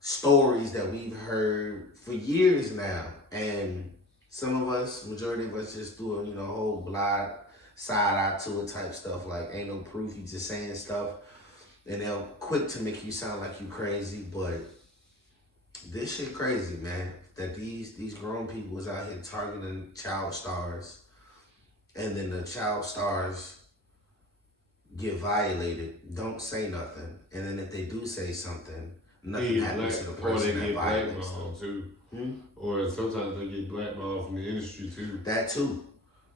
stories that we've heard for years now, and some of us, majority of us, just do a whole blind side eye to it type stuff, like ain't no proof, you just saying stuff, and they're quick to make you sound like you crazy. But this shit crazy, man, that these grown people is out here targeting child stars, and then the child stars get violated, don't say nothing, and then if they do say something, nothing happens to the person that violates them. Too. Or sometimes they get blackballed from the industry too. That too.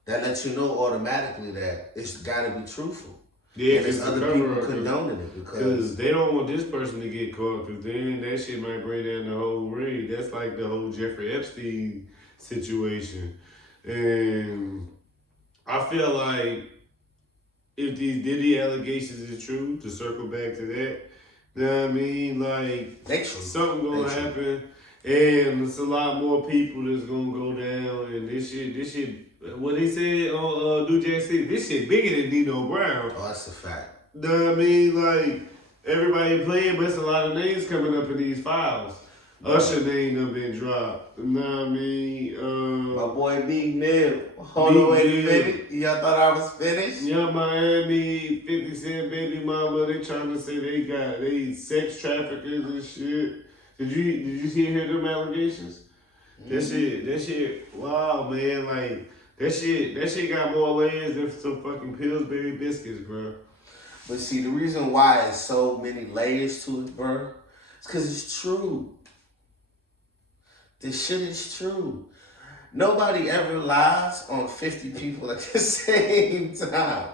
That lets you know automatically that it's got to be truthful. Yeah, and there's other people condoning it because they don't want this person to get caught, because then that shit might bring down the whole ring. That's like the whole Jeffrey Epstein situation. And I feel like if these Diddy allegations is true, to circle back to that, you know what I mean? Like, something gonna happen, and it's a lot more people that's gonna go down, and this shit, what he said on New Jack City, this shit bigger than Nino Brown. Oh, that's a fact. You know what I mean? Like, everybody playing, but it's a lot of names coming up in these files. Usher name done been dropped. You know what I mean? My boy Big Mill. Hold on, wait a minute. Y'all thought I was finished? Young Miami, 50 Cent baby mama, they trying to say they sex traffickers and shit. Did you hear them allegations? Mm-hmm. That shit, wow, man, like, that shit got more layers than some fucking Pillsbury biscuits, bro. But see, the reason why it's so many layers to it, bro, it's because it's true. This shit is true. Nobody ever lies on 50 people at the same time.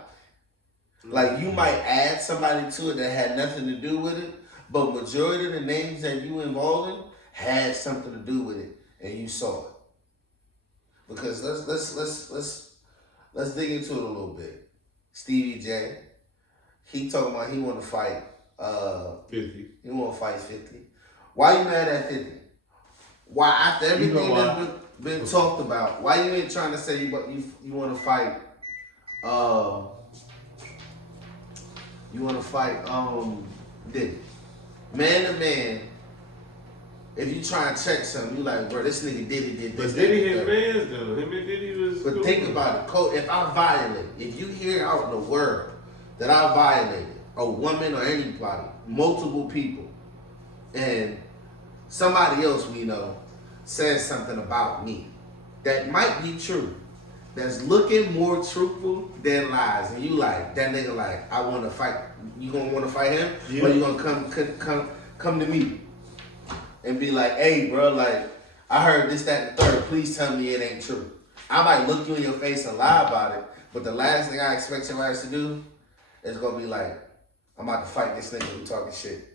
Like, you might add somebody to it that had nothing to do with it, but majority of the names that you involved in had something to do with it, and you saw it. Because let's dig into it a little bit. Stevie J, he talking about he want to fight 50. He want to fight 50. Why you mad at 50? Why, after everything that's been talked about, why you ain't trying to say you want to fight? You want to fight Diddy, man to man. If you try and check something, you like, bro, this nigga Diddy did this. But Diddy hit fans though. Him and Diddy was. But cool. think about it, if I violate, if you hear out in the world that I violated a woman or anybody, multiple people, and somebody else we know says something about me that might be true, that's looking more truthful than lies, and you like, that nigga like, I want to fight, you gonna want to fight him? Yeah. Or you gonna come to me and be like, hey bro, like, I heard this, that, and the third, please tell me it ain't true. I might look you in your face and lie about it, but the last thing I expect your ass to do is gonna be like, I'm about to fight this nigga who talking shit.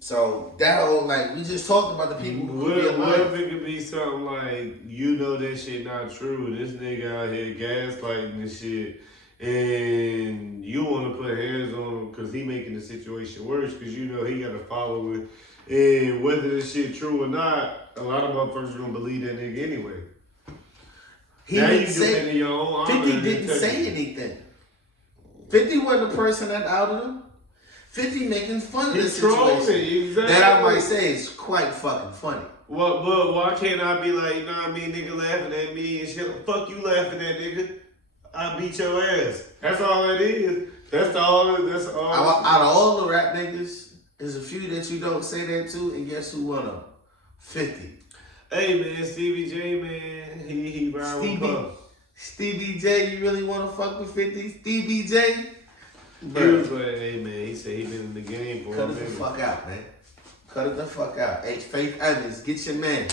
So that whole, like, we just talked about the people who what if it could be something like, that shit not true, this nigga out here gaslighting this shit, and you want to put hands on him because he making the situation worse, because he got a following, and whether this shit true or not, a lot of motherfuckers are gonna believe that nigga anyway. He didn't say, 50 didn't say anything. 50 wasn't the person that outed him. 50 making fun of the situation. Exactly. That I might say is quite fucking funny. Well, but why can't I be like, nigga laughing at me and shit? Fuck you laughing at, nigga. I beat your ass. That's all that is. That's all. Out of all the rap niggas, there's a few that you don't say that to, and guess who won them? 50. Hey man, Stevie J, man, he ride with Puff. Stevie J, you really want to fuck with 50? Stevie J? He was like, hey man, he said he been in the game for a minute. Cut it the fuck out, man. Cut it the fuck out. Hey, Faith Evans, get your man.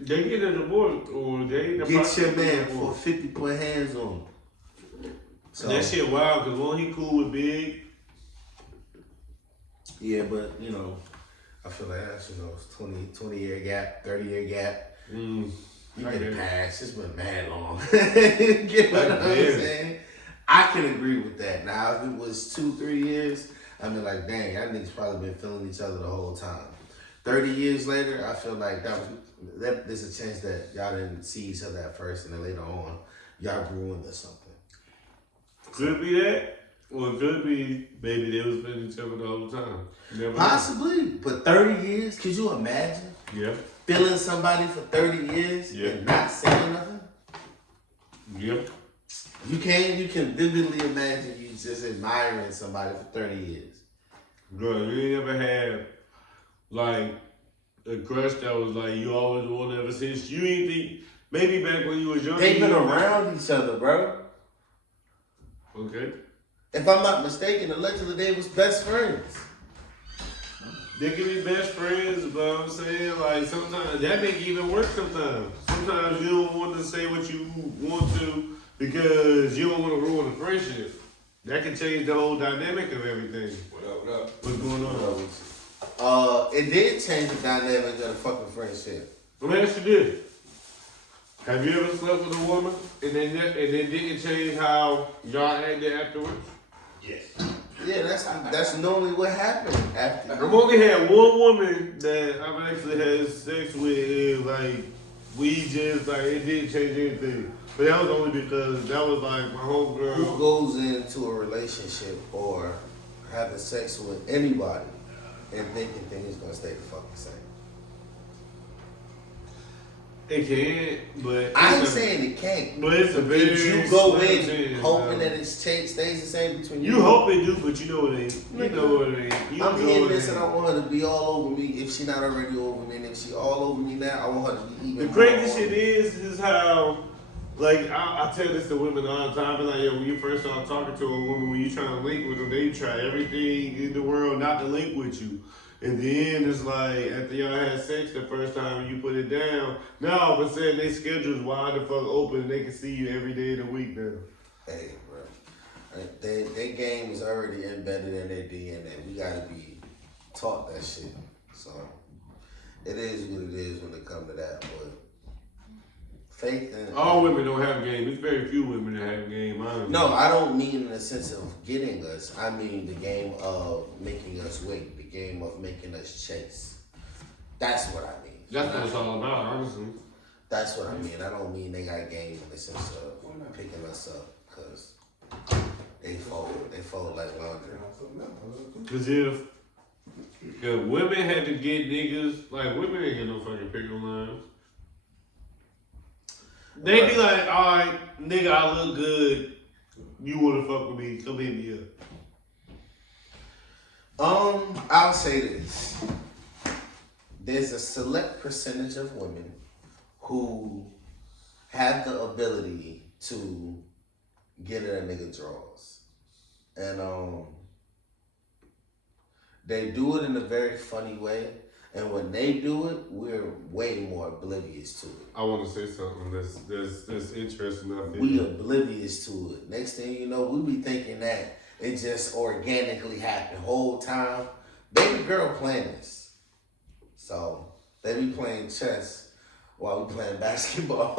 They get a divorce, or they get your man for 50 put hands on him. So that shit wild, because when he cool with Big, Yeah, but you know, I feel like that's, you know, it's 20-year gap, 30-year gap. You get a pass. It's been mad long. Get what I'm saying? I can agree with that. Now, if it was 2-3 years, I mean, like, dang, y'all niggas probably been feeling each other the whole time. 30 years later, I feel like there's a chance that y'all didn't see each other at first, and then later on, y'all grew into something. Could be that. Well, it could be, maybe they was feeling each other the whole time. Possibly, but 30 years, could you imagine? Yeah. Feeling somebody for 30 years and not saying nothing? Yep. You can vividly imagine you just admiring somebody for 30 years. Bro, you ain't ever had, like, a crush that was like, you always wanted ever since. You ain't think, maybe back when you was younger. They've been around each other, bro. Okay. If I'm not mistaken, allegedly they was best friends. They can be best friends, but I'm saying, like, sometimes that make it even worse sometimes. Sometimes you don't want to say what you want to because you don't want to ruin a friendship. That can change the whole dynamic of everything. What up? What's going on? It did change the dynamic of the fucking friendship. Let me ask you this. Have you ever slept with a woman and then didn't change how y'all acted afterwards? Yes. Yeah, that's normally what happened after. I've only had one woman that I've actually had sex with, and like we just like it didn't change anything. But that was only because that was like my homegirl. Who goes into a relationship or having sex with anybody and thinking things gonna stay the fucking same? It can, but I ain't saying it can't. But it's a very you go in chance, hoping that it stays the same between you. You hope it do, but you know it ain't. You know it ain't. I'm hearing this and I want her to be all over me if she not already over me. And if she all over me now, I want her to be even The crazy shit is how, like, I tell this to women all the time. I be like, yo, when you first start talking to a woman, when you trying to link with them, they try everything in the world not to link with you. And then it's like, after y'all had sex the first time and you put it down, now all of a sudden they schedule's wide the fuck open and they can see you every day of the week now. Hey, bro. Their game is already embedded in their DNA. We gotta be taught that shit. So, it is what it is when it comes to that. But faith and... All women don't have game. There's very few women that have game. No, I don't mean in the sense of getting us. I mean the game of making us wait. The game of making us chase. That's what I mean. That's what it's all about, honestly. That's what I mean. I don't mean they got game in the sense of picking us up because they fold like laundry. Because if women had to get niggas, like women ain't get no fucking pickup lines. They be like, all right, nigga, I look good. You wanna fuck with me? Come hit me up. I'll say this. There's a select percentage of women who have the ability to get in a nigga drawers. And they do it in a very funny way. And when they do it, we're way more oblivious to it. I want to say something that's interesting. We oblivious to it. Next thing you know, we be thinking that it just organically happened whole time. Baby girl playing this. So they be playing chess while we playing basketball.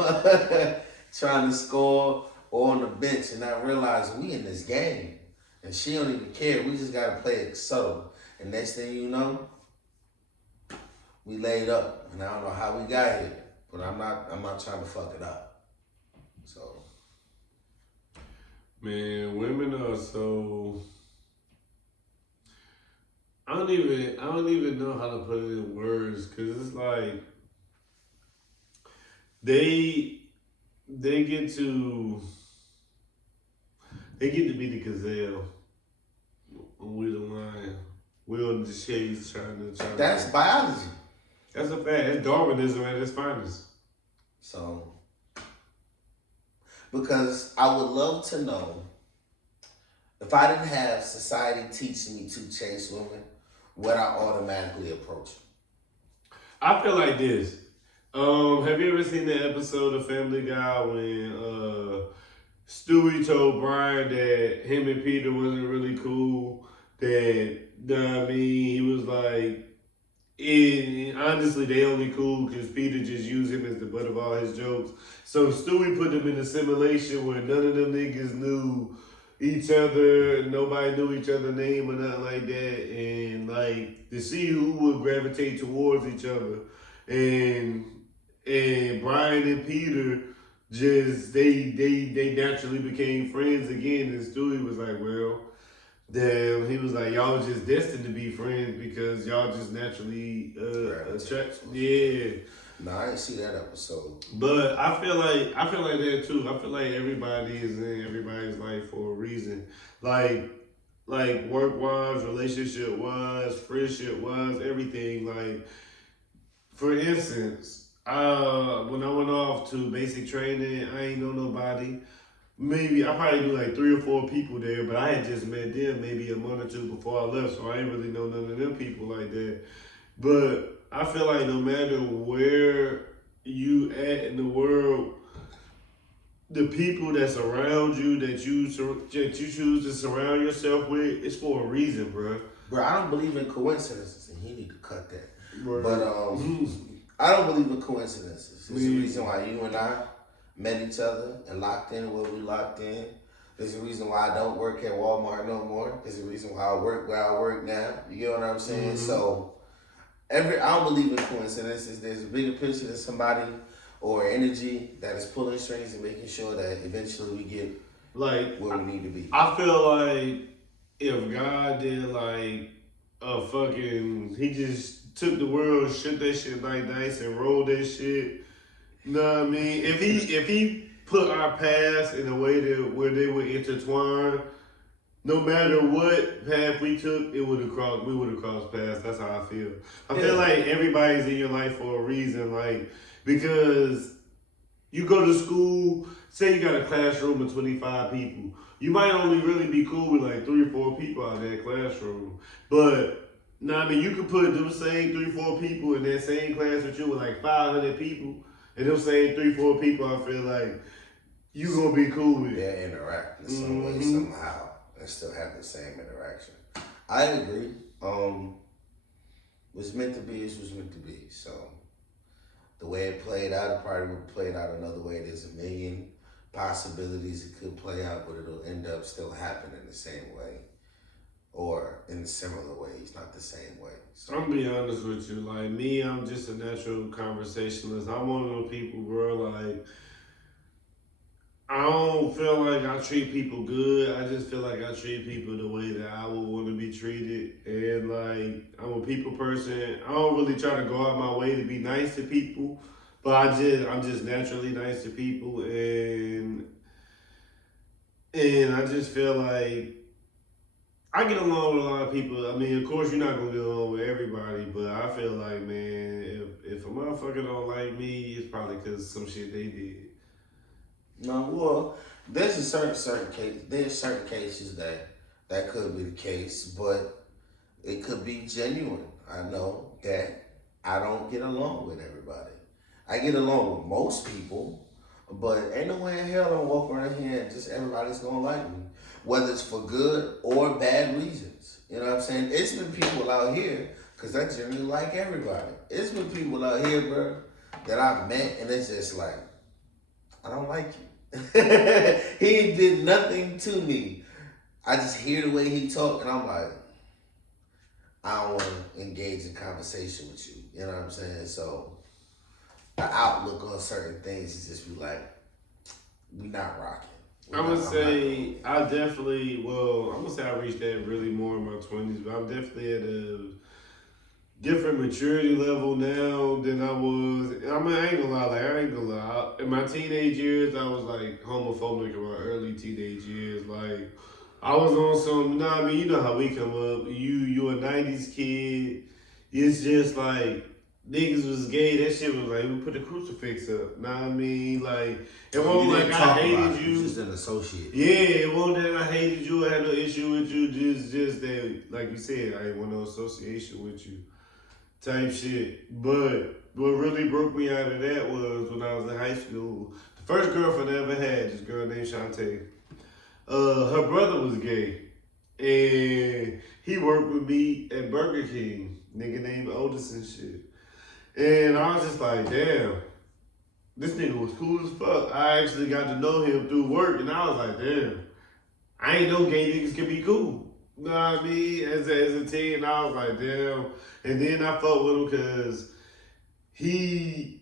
Trying to score or on the bench and not realize we in this game. And she don't even care. We just gotta play it subtle. And next thing you know, we laid up. And I don't know how we got here. But I'm not trying to fuck it up. So man, women are so I don't even know how to put it in words because it's like they get to be the gazelle and we're the lion. We're on the shades trying to. That's biology. That's a fact. That's Darwinism at its finest. So, because I would love to know if I didn't have society teaching me to chase women, would I automatically approach them? I feel like this. Have you ever seen the episode of Family Guy when Stewie told Brian that him and Peter wasn't really cool that, I mean, he was like, and honestly, they only cool because Peter just used him as the butt of all his jokes. So Stewie put them in a simulation where none of them niggas knew each other, nobody knew each other's name or nothing like that, and like to see who would gravitate towards each other, and Brian and Peter just they naturally became friends again, and Stewie was like, well. Damn, he was like, y'all was just destined to be friends because y'all just naturally attract. Yeah. No, I didn't see that episode. But I feel like that too. I feel like everybody is in everybody's life for a reason. Like work wise, relationship wise, friendship wise, everything. Like for instance, when I went off to basic training, I ain't know nobody. Maybe I probably knew like 3 or 4 people there, but I had just met them maybe a month or 2 before I left, so I didn't really know none of them people like that. But I feel like no matter where you at in the world, the people that's around you that you choose to surround yourself with, it's for a reason, bro. Bro, I don't believe in coincidences, and he need to cut that. Bro. But I don't believe in coincidences. There's a reason why you and I met each other and locked in where we locked in. There's a reason why I don't work at Walmart no more. There's a reason why I work where I work now. You get what I'm saying? So I don't believe in coincidences. There's a bigger picture than somebody or energy that is pulling strings and making sure that eventually we get like where we need to be. I feel like if God did like a fucking, he just took the world, shook that shit like dice and rolled that shit. You know what I mean? If he put our past in a way that where they would intertwine, no matter what path we took, we would have crossed paths. That's how I feel. I feel like everybody's in your life for a reason, like because you go to school, say you got a classroom of 25 people. You might only really be cool with like 3 or 4 people out of that classroom. But I mean, you could put them same 3 or 4 people in that same class with you with like 500 people. And them same 3 or 4 people, I feel like you gonna be cool with. They'll interact in some way, somehow, and still have the same interaction. I agree. What's meant to be is what's meant to be. So the way it played out, it probably would play out another way. There's a million possibilities it could play out, but it'll end up still happening the same way. Or in similar ways, not the same way. So I'm gonna be honest with you. Like me, I'm just a natural conversationalist. I'm one of those people, bro. Like I don't feel like I treat people good. I just feel like I treat people the way that I would want to be treated. And like I'm a people person. I don't really try to go out my way to be nice to people, but I'm just naturally nice to people, and I just feel like I get along with a lot of people. I mean, of course, you're not gonna get along with everybody, but I feel like, man, if a motherfucker don't like me, it's probably because of some shit they did. no, well, there's a certain case. There's certain cases that could be the case, but it could be genuine. I know that I don't get along with everybody. I get along with most people, but ain't no way in hell I'm walking around here and just everybody's gonna like me, whether it's for good or bad reasons. You know what I'm saying? It's been people out here, because I generally like everybody. It's been people out here, bro, that I've met, and it's just like, I don't like you. He did nothing to me. I just hear the way he talk, and I'm like, I don't want to engage in conversation with you. You know what I'm saying? So the outlook on certain things is just be like, we not rocking. I'm gonna say I reached that really more in my 20s, but I'm definitely at a different maturity level now than I was. I mean, I ain't gonna lie. In my teenage years, I was like homophobic in my early teenage years. Like, I was on some, I mean, you know how we come up. You a 90s kid. It's just like, niggas was gay, that shit was like, we put the crucifix up. Know what I mean? Like, it wasn't like I hated you. Just an associate. Yeah, it wasn't that I hated you or had no issue with you. Just that, like you said, I ain't want no association with you type shit. But what really broke me out of that was when I was in high school. The first girlfriend I ever had, this girl named Shantae. Her brother was gay. and he worked with me at Burger King, nigga named Otis and shit. And I was just like, damn, this nigga was cool as fuck. I actually got to know him through work, and I was like, damn, I ain't know gay niggas can be cool. You know what I mean? As a teen, I was like, damn. And then I fucked with him because he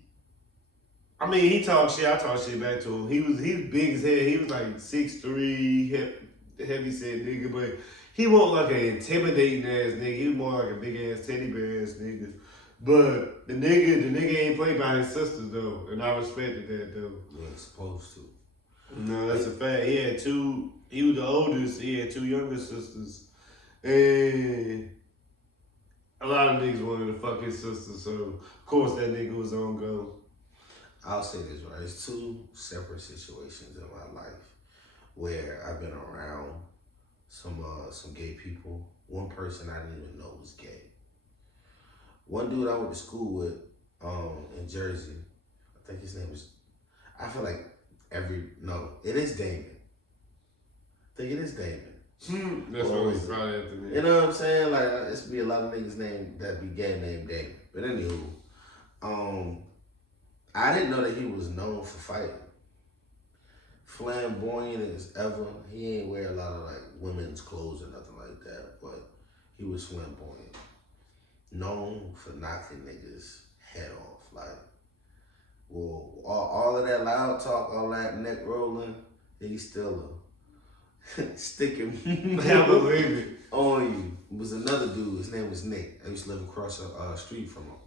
talked shit. I talked shit back to him. He was big as hell. He was like 6'3", heavy set nigga, but he wasn't like an intimidating ass nigga. He was more like a big ass teddy bear ass nigga. But the nigga ain't played by his sisters though, and I respected that though. You ain't supposed to. No, that's a fact. He was the oldest. He had 2 younger sisters. And a lot of niggas wanted to fuck his sister, so of course that nigga was on go. I'll say this, right? It's 2 separate situations in my life where I've been around some gay people. One person I didn't even know was gay. One dude I went to school with in Jersey, I think his name is, I feel like it is Damon. I think it is Damon. That's what we probably at the name. You know what I'm saying? Like, it's be a lot of niggas that be gay named Damon. But anywho, I didn't know that he was known for fighting. Flamboyant as ever. He ain't wear a lot of like women's clothes or nothing like that, but he was flamboyant. Known for knocking niggas head off. Like, well, all of that loud talk, all that neck rolling, he's still sticking on you. It was another dude, his name was Nick. I used to live across the street from him.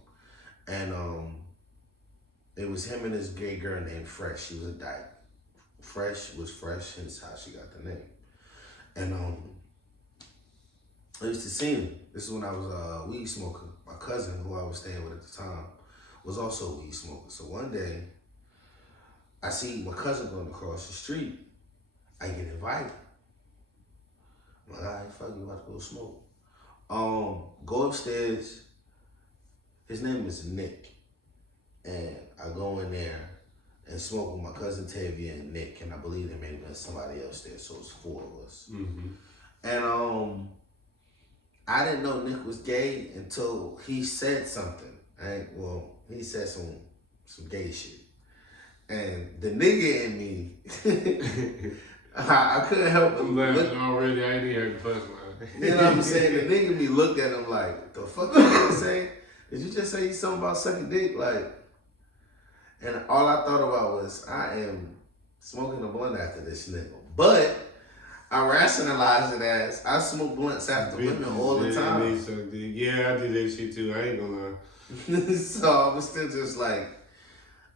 And it was him and this gay girl named Fresh. She was a dyke. Fresh was Fresh, hence how she got the name. And I used to see him. This is when I was a weed smoker. My cousin, who I was staying with at the time, was also a weed smoker. So one day, I see my cousin going across the street. I get invited. I'm like, all right, fuck you, about to go smoke. Go upstairs. His name is Nick. And I go in there and smoke with my cousin Tavia and Nick, and I believe there may have been somebody else there, so it's 4 of us. Mm-hmm. And I didn't know Nick was gay until he said something. Right? Well, he said some gay shit. And the nigga in me, I couldn't help but I'm laughing already. I ain't even had punchline. You know what I'm saying? The nigga me looked at him like, the fuck you saying? Did you just say something about sucking dick? Like, and all I thought about was, I am smoking a blunt after this nigga. But I rationalized it as, I smoke blunts after women all the time. Yeah, I did that shit too. I ain't gonna lie. So I was still just like,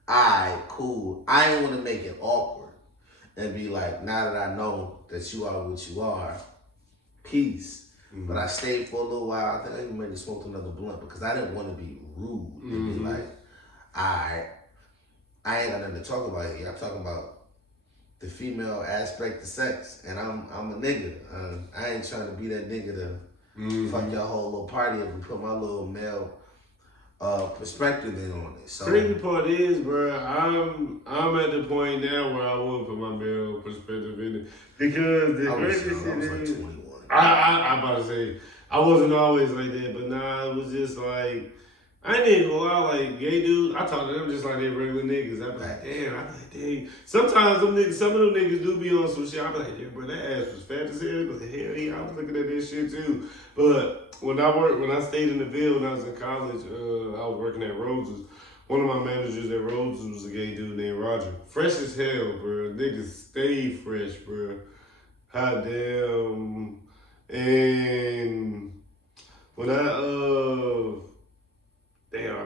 alright, cool. I ain't want to make it awkward and be like, now that I know that you are what you are, peace. Mm-hmm. But I stayed for a little while. I think I even maybe smoked another blunt because I didn't want to be rude and be like, alright, I ain't got nothing to talk about here. I'm talking about the aspect of sex, and I'm a nigga. I ain't trying to be that nigga to fuck your whole little party up and put my little male perspective in on it. So crazy part is, bro, I'm at the point now where I won't put my male perspective in it because the crazy shit is, like 21. I'm about to say I wasn't always like that, but nah, it was just like. I ain't even gonna lie, like, gay dudes, I talk to them just like they regular niggas. I be like, damn. Sometimes some of them niggas do be on some shit. I be like, yeah, bro, that ass was fat as hell. But hell yeah, I was looking at this shit too. But when I stayed in the Ville when I was in college, I was working at Rose's. One of my managers at Rose's was a gay dude named Roger. Fresh as hell, bro. Niggas stay fresh, bro. Hot damn. And when I'm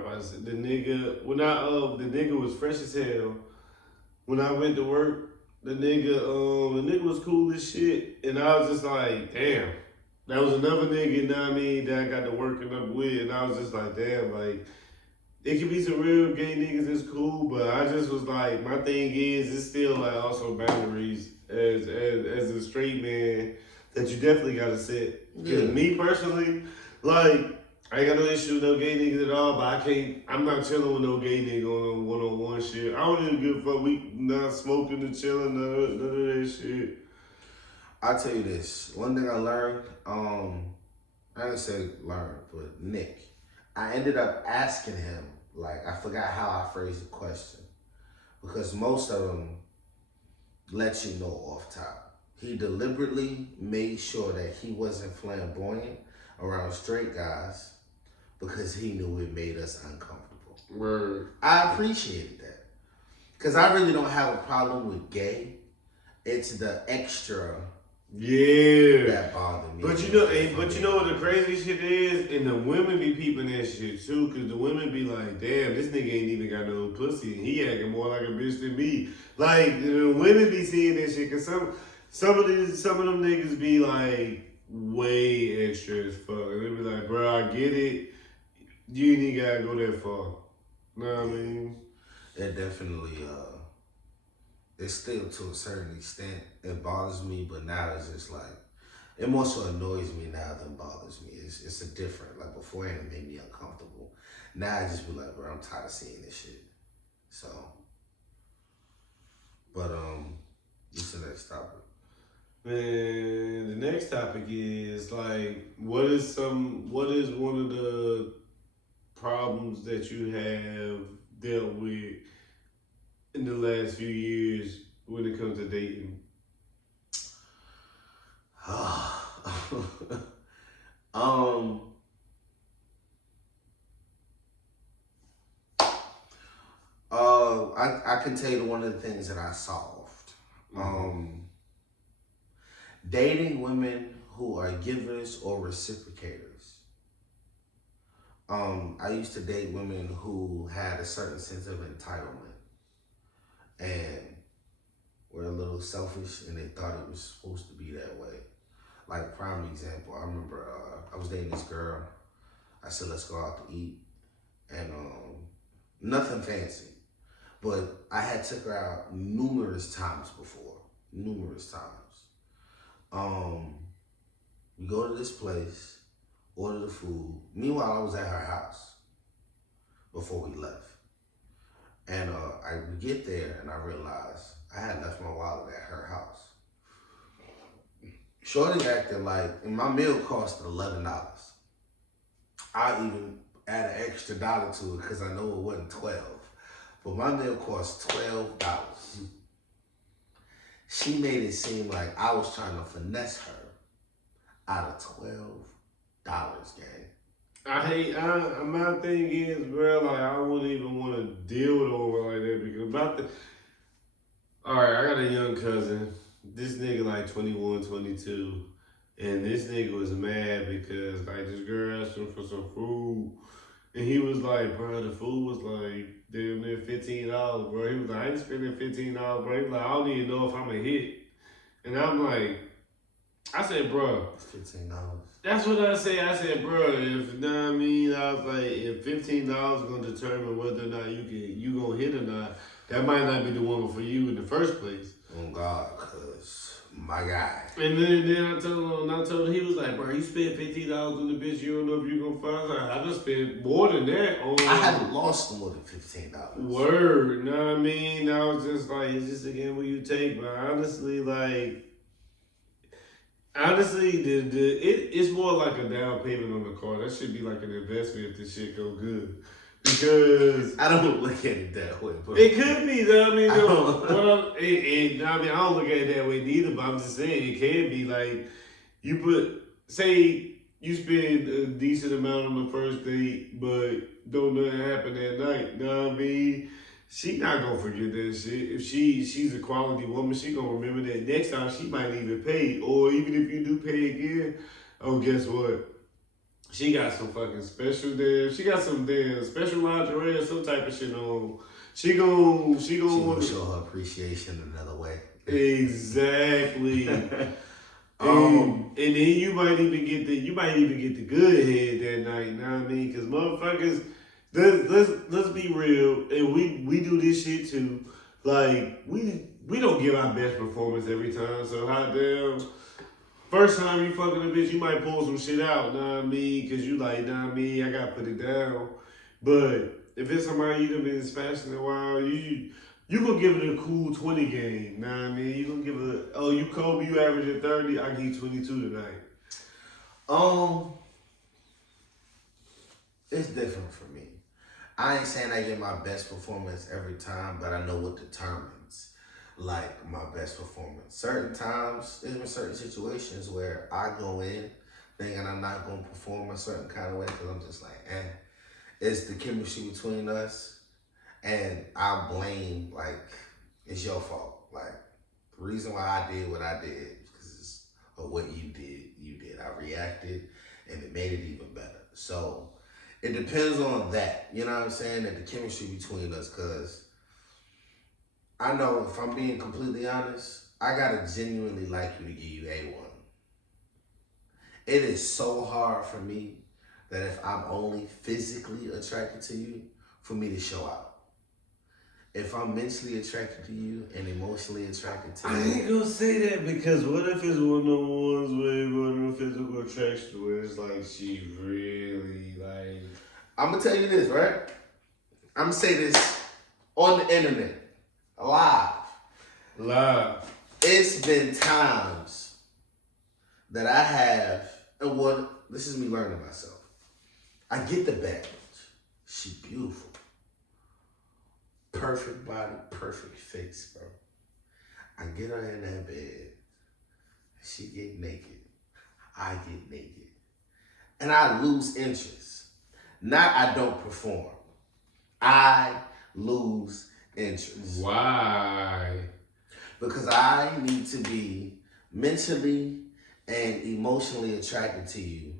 about to say, the nigga was fresh as hell. When I went to work, the nigga was cool as shit. And I was just like, damn. That was another nigga, you know what I mean, that I got to working up with. And I was just like, damn, like, it could be some real gay niggas that's cool, but I just was like, my thing is, it's still like also boundaries as a straight man that you definitely got to set. Yeah. Me personally, like, I ain't got no issue with no gay niggas at all, but I'm not chilling with no gay nigga on one-on-one shit. I don't even give a fuck. We not smoking and chilling, none of that shit. I'll tell you this. One thing I learned, I didn't say learned, but Nick, I ended up asking him, like, I forgot how I phrased the question. Because most of them let you know off top. He deliberately made sure that he wasn't flamboyant around straight guys because he knew it made us uncomfortable. Word. I appreciated that. Because I really don't have a problem with gay. It's the extra that bothered me. But you know what the crazy shit is? And the women be peeping that shit too, because the women be like, damn, this nigga ain't even got no pussy, and he acting more like a bitch than me. Like, the women be seeing that shit, because some of them niggas be like way extra as fuck. And they be like, bro, I get it. You ain't even gotta go that far. Know what I mean? It definitely, it's still to a certain extent, it bothers me, but now it's just like, it more so annoys me now than bothers me. It's a different, like beforehand it made me uncomfortable. Now I just be like, bro, I'm tired of seeing this shit. So, but, what's the next topic? Man, the next topic is like, what is one of the problems that you have dealt with in the last few years when it comes to dating? I can tell you one of the things that I solved. Dating women who are givers or reciprocators. I used to date women who had a certain sense of entitlement and were a little selfish, and they thought it was supposed to be that way. Like, prime example, I remember I was dating this girl. I said, let's go out to eat, and nothing fancy, but I had took her out numerous times before, numerous times. We go to this place, order the food. Meanwhile, I was at her house before we left. And we get there and I realized I had left my wallet at her house. Shorty acted like, and my meal cost $11. I even add an extra dollar to it because I know it wasn't 12. But my meal cost $12. She made it seem like I was trying to finesse her out of $12, gang. My thing is, bro, like, I wouldn't even want to deal with over like that because alright, I got a young cousin. This nigga like 21, 22. And this nigga was mad because like this girl asked him for some food. And he was like, bro, the food was like damn near $15, bro. He was like, I ain't spending $15, bro. He was like, I don't even know if I'm a hit. And I'm like, I said, bro. It's $15. That's what I say. I said, bro, if, you know what I mean? I was like, if $15 gonna determine whether or not you gonna hit or not, that might not be the woman for you in the first place. Oh God, cause my guy. And then I told him, he was like, bro, you spent $15 on the bitch, you don't know if you're gonna find her. I just spent more than that on. I hadn't lost more than $15. Word, you know what I mean? I was just like, it's just a gamble you take, but honestly, it's more like a down payment on the car. That should be like an investment if this shit go good. Because I don't look at it that way. But it could be, though. I mean, I don't look at it that way neither, but I'm just saying it can be like say you spend a decent amount on the first date, but don't nothing happen that night. You know what I mean? She not gonna forget that shit. If she's a quality woman, she gonna remember that next time she might even pay. Or even if you do pay again, oh, guess what? She got some fucking special damn. She got some damn special lingerie or some type of shit on. She gonna show her appreciation another way. Exactly. And then you might even get the good head that night. You know what I mean? Because motherfuckers, let's be real, and we do this shit too. Like we don't give our best performance every time. So how damn. First time you fucking a bitch, you might pull some shit out, know what I mean? Because you like, know what I mean? I got to put it down. But if it's somebody you done been smashing a while, You gonna give it a cool 20 game. Know what I mean? You gonna give it, you Kobe, you averaging 30, I give you 22 tonight. It's different for me. I ain't saying I give my best performance every time, but I know what determines like my best performance. Certain times, there's been certain situations where I go in thinking I'm not gonna perform a certain kind of way because I'm just like, it's the chemistry between us. And I blame, like, it's your fault. Like, the reason why I did what I did because of what you did. I reacted, and it made it even better. So, it depends on that. You know what I'm saying? That the chemistry between us, because I know if I'm being completely honest, I gotta genuinely like you to give you A1. It is so hard for me that if I'm only physically attracted to you, for me to show out. If I'm mentally attracted to you and emotionally attracted to you. I ain't gonna say that because what if it's one of the ones where one of the physical attraction where it's like she really like. I'm gonna tell you this, right? I'm gonna say this on the internet, live. It's been times that I have, and this is me learning myself. I get the bad bitch. She beautiful. Perfect body, perfect face, bro. I get her in that bed. She get naked. I get naked. And I lose interest. Not I don't perform. I lose interest. Why? Because I need to be mentally and emotionally attracted to you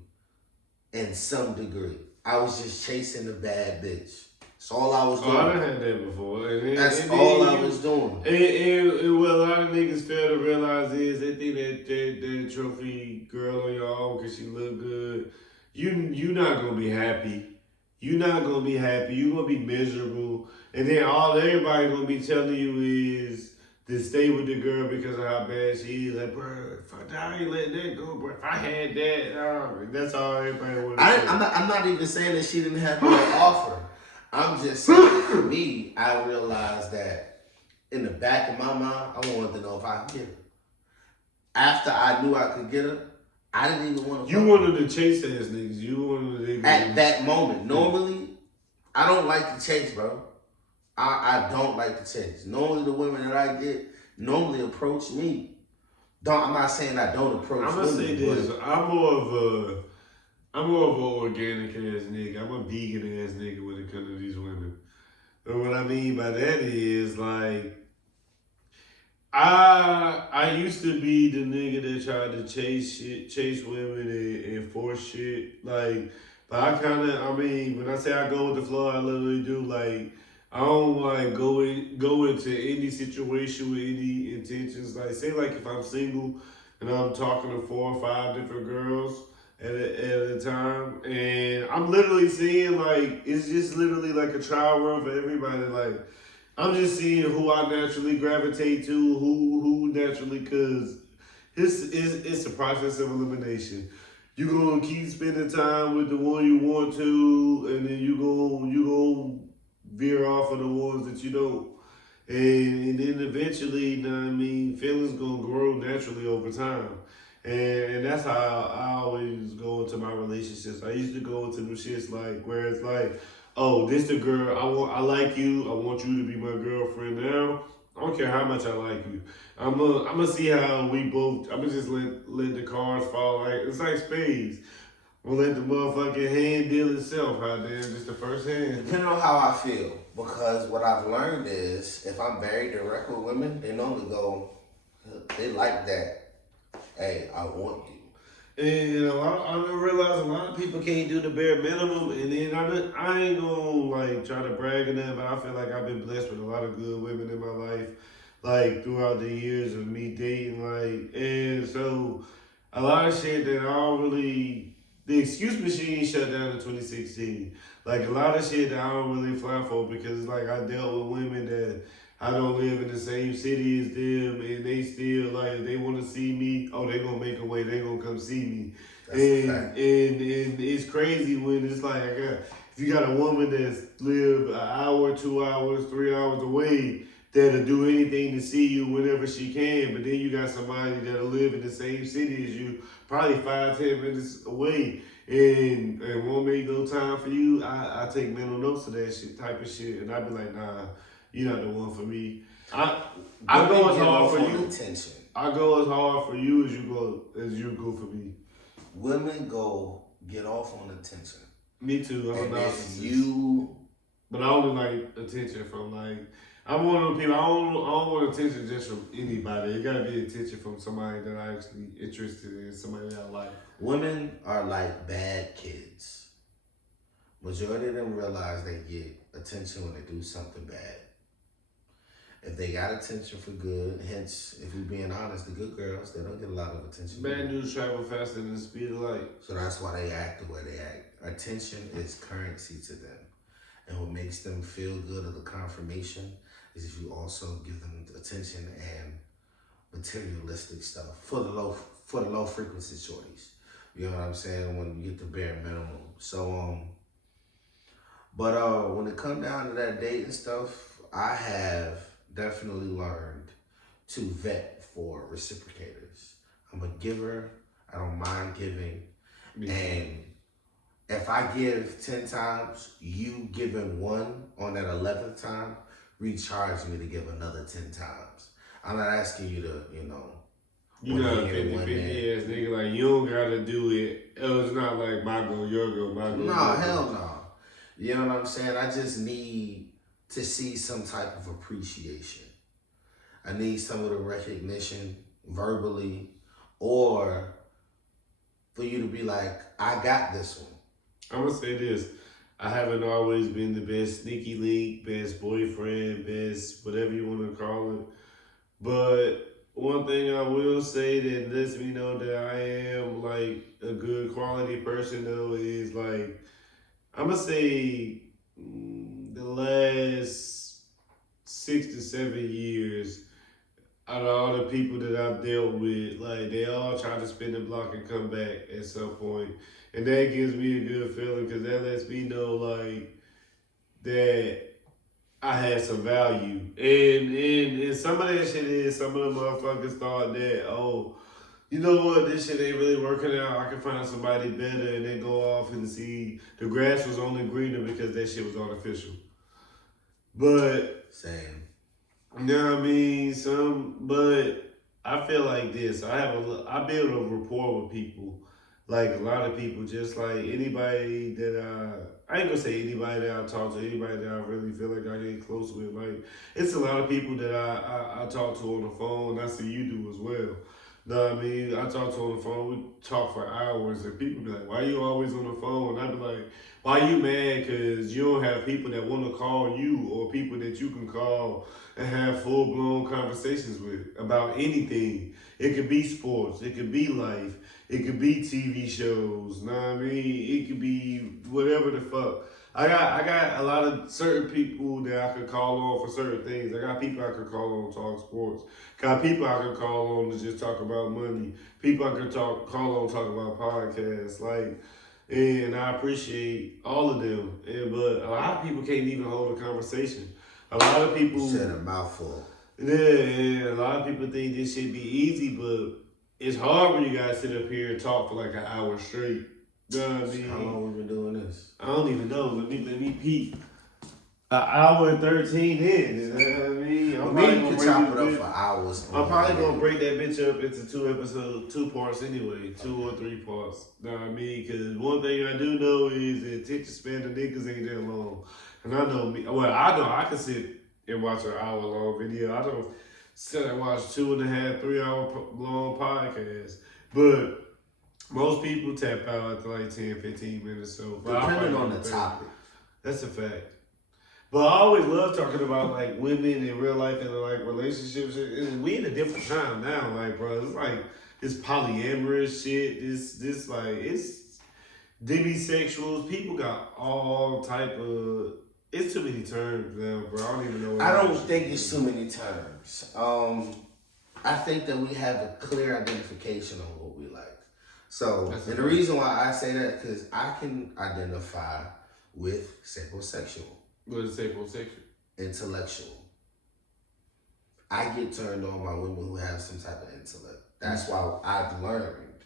in some degree. I was just chasing a bad bitch. That's all I was doing. I done had that before. That's all I was doing. And what a lot of niggas fail to realize is they think that trophy girl on your own because she look good. You not gonna be happy. You not gonna be happy. You gonna be miserable. And then all everybody gonna be telling you is to stay with the girl because of how bad she is. Like, bro, I ain't letting that go, bro. If I had that, that's all everybody want to say. I'm not even saying that she didn't have no offer. I'm just saying, for me, I realized that in the back of my mind, I wanted to know if I could get her. After I knew I could get her, I didn't even want to. You wanted to chase ass niggas. You wanted to. At that moment. Normally, I don't like to chase, bro. I don't like to chase. Normally, the women that I get normally approach me. I'm not saying I don't approach women. I'm gonna say this. I'm more of an organic ass nigga. I'm a vegan ass nigga when it comes to these women. And what I mean by that is like I used to be the nigga that tried to chase women and force shit. Like, but I mean, when I say I go with the flow, I literally do. Like, I don't like go into any situation with any intentions. Like, say like if I'm single and I'm talking to 4 or 5 different girls at a time, and I'm literally seeing like it's just literally like a trial run for everybody. Like, I'm just seeing who I naturally gravitate to, who naturally, cause it's a process of elimination. You gonna keep spending time with the one you want to, and then you gonna veer off of the ones that you don't. And then eventually, you know what I mean, feelings gonna grow naturally over time. And that's how I always go into my relationships. I used to go into them shits like where it's like, oh, this the girl, I like you, I want you to be my girlfriend now. I don't care how much I like you. I'm gonna see how we both, I'm gonna just let the cards fall. Like, it's like spades. I'm gonna let the motherfucking hand deal itself out there, just the first hand. Depending on how I feel, because what I've learned is if I'm very direct with women, they normally go, they like that. Hey, I want you. And you know, I realize a lot of people can't do the bare minimum. And then I ain't gonna like try to brag on that, but I feel like I've been blessed with a lot of good women in my life, like throughout the years of me dating. Like, and so a lot of shit that I don't really. The excuse machine shut down in 2016. Like a lot of shit that I don't really fly for because like I dealt with women that I don't live in the same city as them and they still like they want to see me. Oh, they gonna make a way. They gonna come see me. And it's crazy when it's like if you got a woman that's live an hour, 2 hours, 3 hours away that'll do anything to see you whenever she can. But then you got somebody that'll live in the same city as you, probably 5-10 minutes away, and won't make no time for you. I take mental notes of that shit, type of shit, and I be like, nah, you're not the one for me. I go as hard for you. Attention. I go as hard for you as you go for me. Women go get off on attention. Me too. I'm and a if narcissist. you, But I only like attention from like, I'm one of those people. I don't want attention just from anybody. It gotta be attention from somebody that I actually interested in, somebody that I like. women are like bad kids. Majority of them realize they get attention when they do something bad. If they got attention for good, hence, if we're being honest, the good girls, they don't get a lot of attention. Bad news travel faster than the speed of light. So that's why they act the way they act. Attention is currency to them. And what makes them feel good of the confirmation is if you also give them attention and materialistic stuff for the low frequency shorties. You know what I'm saying? When you get the bare minimum. So but when it come down to that dating stuff, I have definitely learned to vet for reciprocators. I'm a giver. I don't mind giving. And if I give 10 times, you giving one on that 11th time, recharge me to give another 10 times. I'm not asking you to, you know, 50-50 ass nigga, like, you don't gotta do it. It's not like my go, your go, my go. No, hell no. You know what I'm saying? I just need to see some type of appreciation. I need some of the recognition verbally, or for you to be like, I got this one. I'm gonna say this. I haven't always been the best sneaky link, best boyfriend, best whatever you want to call it. But one thing I will say that lets me know that I am like a good quality person though is like, I'm gonna say the last 6 to 7 years, out of all the people that I've dealt with, like they all try to spin the block and come back at some point. And that gives me a good feeling because that lets me know like that I had some value. And some of that shit is some of the motherfuckers thought that, oh, you know what, this shit ain't really working out. I can find somebody better, and then go off and see the grass was only greener because that shit was artificial. But same. You know what I mean? But I feel like this. I build a rapport with people. Like a lot of people, just like anybody that I ain't gonna say anybody that I talk to, anybody that I really feel like I get close with. Like it's a lot of people that I talk to on the phone. And I see you do as well. Know what I mean? I talk to on the phone. We talk for hours, and people be like, "Why you always on the phone?" And I be like, "Why you mad? Cause you don't have people that want to call you, or people that you can call and have full blown conversations with about anything. It could be sports, it could be life, it could be TV shows. Know what I mean? It could be whatever the fuck. I got a lot of certain people that I could call on for certain things. I got people I could call on to talk sports. Got people I could call on to just talk about money. People I could call on to talk about podcasts. Like, and I appreciate all of them. But a lot of people can't even hold a conversation. A lot of people said a mouthful. Yeah, a lot of people think this should be easy, but it's hard when you guys sit up here and talk for like an hour straight. You know what I mean? How long we been doing this? I don't even know. Let me peek. An hour and 13 in. You know what I mean? We could chop it up for hours. I'm probably gonna break that bitch up into 2 parts anyway, 2 or 3 parts. You know what I mean? Because one thing I do know is the attention span of niggas ain't that long. And I know me. Well, I know I can sit and watch an hour long video. I don't sit and watch 2.5, 3 hour long podcasts. But most people tap out after like 10, 15 minutes. So depending on the topic. That's a fact. But I always love talking about like women in real life and like relationships. And we in a different time now, like bro. It's like this polyamorous shit. This like it's demisexuals. People got all type of. It's too many terms now, bro. I don't even know. I don't think it's too many terms. I think that we have a clear identification on what we like. So, and the reason why I say that because I can identify with sapiosexual. What is sapiosexual? Intellectual. I get turned on by women who have some type of intellect. That's why I've learned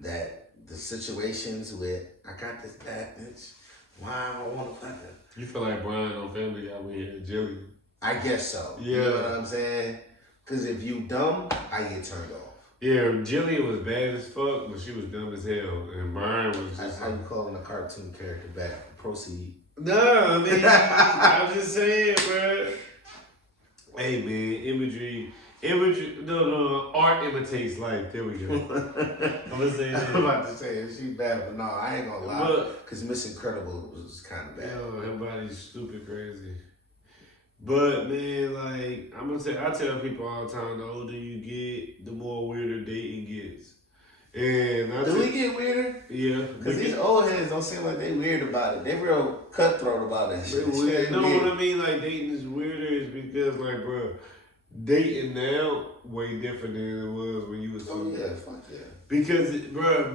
that the situations where I got this bad bitch, why I want to fuck her. You feel like Brian on Family Guy when he had Jillian? I guess so. Yeah. You know what I'm saying? Because if you dumb, I get turned off. Yeah, Jillian was bad as fuck, but she was dumb as hell. And Brian was just How you calling a cartoon character bad? Proceed. No, I mean, I'm just saying, bro. Hey, man, imagery, no, art imitates life. There we go. I'm gonna say that. I'm about to say it. She bad, but no, I ain't gonna lie. Because Miss Incredible was kind of bad. Yo, her body's stupid crazy. But man, like I tell people all the time, the older you get, the more weirder dating gets. And do we get weirder? Yeah. Because these old heads don't seem like they weird about it. They real cutthroat about that shit. Weird. No, what I mean, like dating is weirder is because, like, bro, dating now way different than it was when you was. Oh yeah, fuck yeah. Because, bro,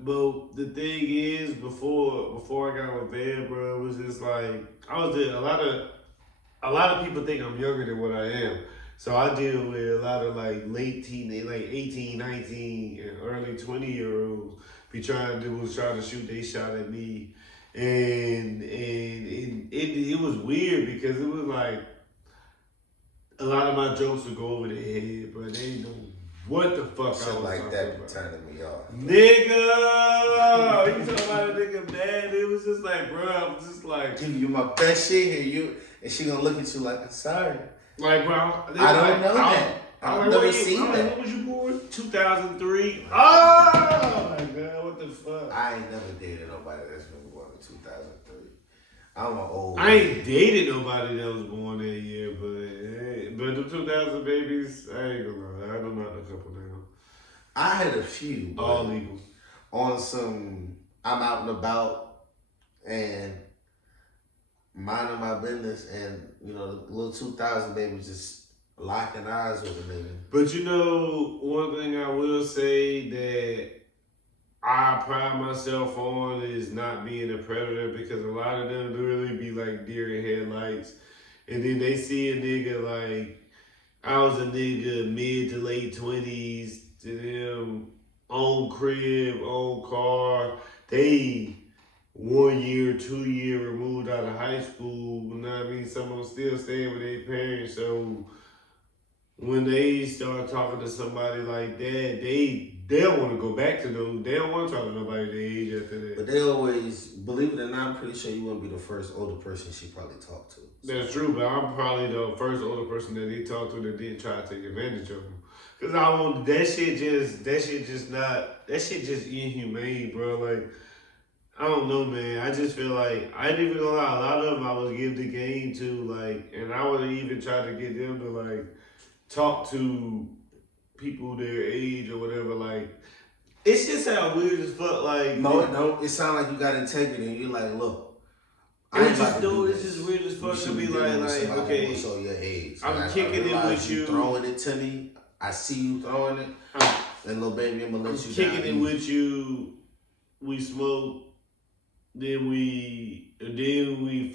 but the thing is, before I got with Van, bro, it was just like I was there. A lot of people think I'm younger than what I am. So I deal with a lot of like late teenage, like 18, 19, and early 20-year-olds be trying to shoot they shot at me. And it was weird because it was like a lot of my jokes would go over their head, but they didn't know what the fuck shit I was like that about. turning me off. Nigga! You talking about a nigga bad? It was just like, bro, I'm just like, give you my best shit here, and she gonna look at you like, I'm sorry. Like, bro, I don't know that. I've never seen that. When was you born? 2003. Oh my god, what the fuck? I ain't never dated nobody that's been born in 2003. I'm an old. I ain't dated nobody that was born that year, but the 2000 babies, I ain't gonna lie, I don't know a couple now. I had a few. All legal. On some, I'm out and about and minding my business, and you know, the little 2000 babies just locking eyes with a nigga. But you know, one thing I will say that I pride myself on is not being a predator, because a lot of them literally be like deer in headlights, and then they see a nigga like I was a nigga mid to late 20s to them, own crib, own car. They 1 year, 2 year removed out of high school. You know what I mean? Some of them still staying with their parents. So when they start talking to somebody like that, they don't want to go back to them. They don't want to talk to nobody their age after that. But they always, believe it or not, I'm pretty sure you wouldn't be the first older person she probably talked to. That's true, but I'm probably the first older person that they talked to that didn't try to take advantage of them. Cause that shit just inhumane, bro. Like, I don't know, man. I just feel like, I ain't even gonna lie, a lot of them I would give the game to, like, and I would even try to get them to, like, talk to people their age or whatever. Like, it's just how weird as fuck, like. No, it sounds like you got integrity, and you're like, look. It's just weird as fuck to be like, okay, show your age. I'm kicking it with you. Throwing it to me. I see you throwing it. And little baby, I'm gonna let you kicking it with you. We smoke. Then we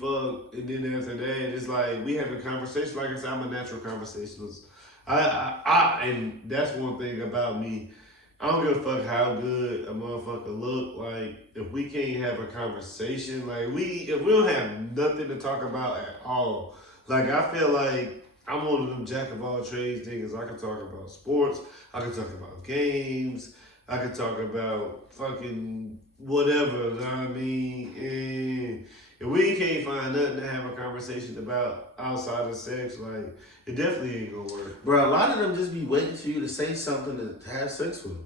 fuck, and then after that, it's like we have a conversation. Like I said, I'm a natural conversationalist. And that's one thing about me. I don't give a fuck how good a motherfucker look. Like, if we can't have a conversation, like if we don't have nothing to talk about at all, like I feel like I'm one of them jack of all trades niggas. I can talk about sports. I can talk about games. I can talk about fucking whatever, you know what I mean? And if we can't find nothing to have a conversation about outside of sex, like, it definitely ain't gonna work. Bro, a lot of them just be waiting for you to say something to have sex with them.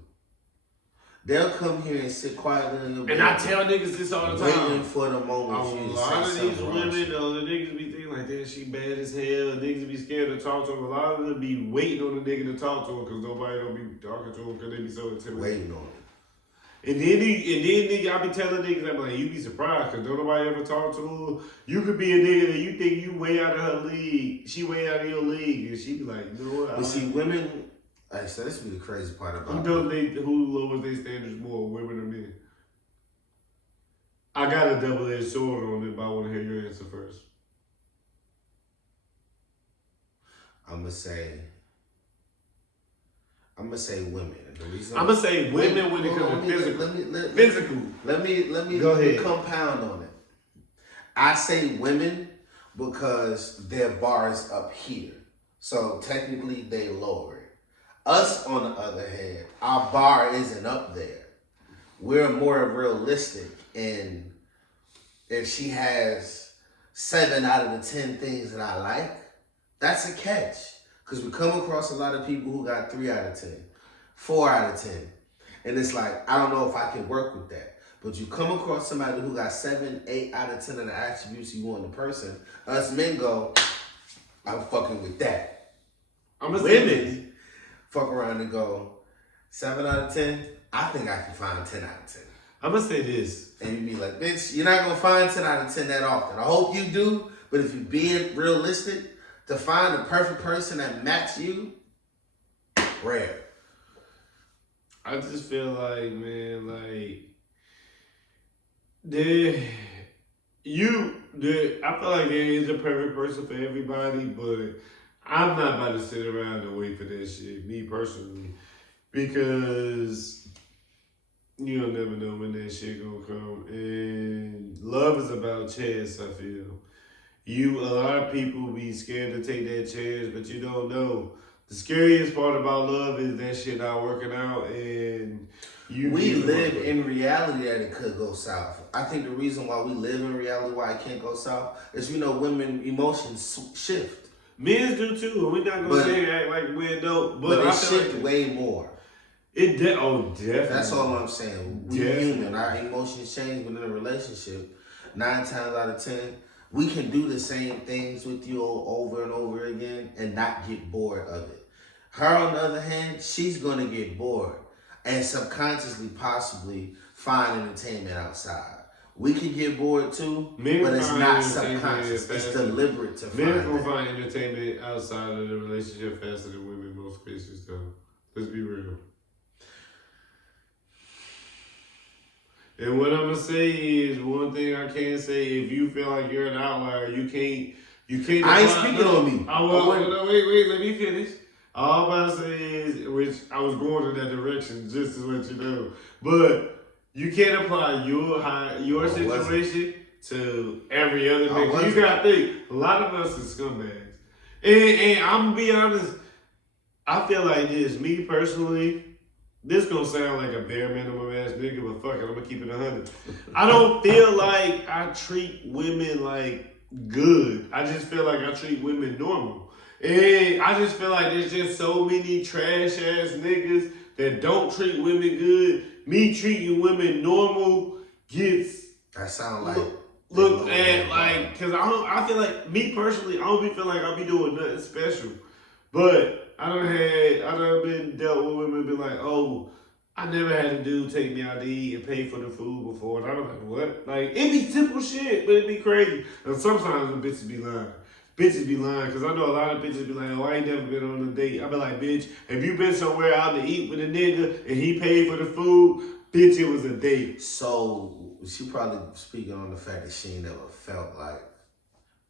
They'll come here and sit quietly in your bed. And I tell niggas this all the time. Waiting for the moment. A lot of these women, though, the niggas be thinking like, damn, she bad as hell. Niggas be scared to talk to them. A lot of them be waiting on the nigga to talk to them because nobody don't be talking to them because they be so intimidated. Waiting on it. And then nigga, I be telling niggas, I'm like, you be surprised because don't nobody ever talk to her. You could be a nigga that you think you way out of her league. She way out of your league. And she be like, you know what? But see, women, like I said, this be the crazy part about it. Who lowers their standards more, women or men? I got a double-edged sword on it, but I want to hear your answer first. I'm gonna say women. And the reason I'm gonna say women when it comes to physical. Let me go ahead. compound on it. I say women because their bar is up here, so technically they lower it. Us, on the other hand, our bar isn't up there. We're more realistic, and if she has 7 out of the 10 things that I like, that's a catch. Because we come across a lot of people who got 3 out of 10, 4 out of 10. And it's like, I don't know if I can work with that. But you come across somebody who got 7, 8 out of 10 of the attributes you want in a person, us men go, I'm fucking with that. Women fuck around and go, 7 out of 10, I think I can find 10 out of 10. I'm gonna say this. And you be like, bitch, you're not gonna find 10 out of 10 that often. I hope you do, but if you're being realistic, to find the perfect person that match you, rare. I just feel like, man, like, I feel like there is a perfect person for everybody, but I'm not about to sit around and wait for that shit, me personally, because you don't never know when that shit gonna come. And love is about chance, I feel. A lot of people be scared to take that chance, but you don't know. The scariest part about love is that shit not working out, and we live in reality that it could go south. I think the reason why we live in reality why it can't go south is women emotions shift. Men do too. We're not gonna say act like men don't, but it shift way more. Definitely. That's all I'm saying. We're human. Our emotions change within a relationship. 9 times out of 10, we can do the same things with you over and over again and not get bored of it. Her, on the other hand, she's gonna get bored and subconsciously possibly find entertainment outside. We can get bored too, but it's not subconscious. It's deliberate to find it. Men gonna find entertainment outside of the relationship faster than women in most cases, though. Let's be real. And what I'm gonna say is, one thing I can say: if you feel like you're an outlier, you can't. I ain't speaking on me. Wait, let me finish. All I'm about to say is, which I was going in that direction, just to let you know. But you can't apply your situation to every other nigga. You gotta think, a lot of us is scumbags. And I'm gonna be honest, I feel like this, me personally, this gonna sound like a bare minimum ass nigga, but fuck it, I'm gonna keep it 100. I don't feel like I treat women like good. I just feel like I treat women normal. And I just feel like there's just so many trash ass niggas that don't treat women good. Me treating women normal gets that sound like looked at like, cause I feel like, me personally, I don't be feel like I'll be doing nothing special. But I done been dealt with women be like, oh, I never had a dude take me out to eat and pay for the food before. And I'm like, what? Like, it be simple shit, but it be crazy. And sometimes the bitches be lying. Bitches be lying, because I know a lot of bitches be like, oh, I ain't never been on a date. I be like, bitch, have you been somewhere out to eat with a nigga and he paid for the food? Bitch, it was a date. So, she probably speaking on the fact that she never felt like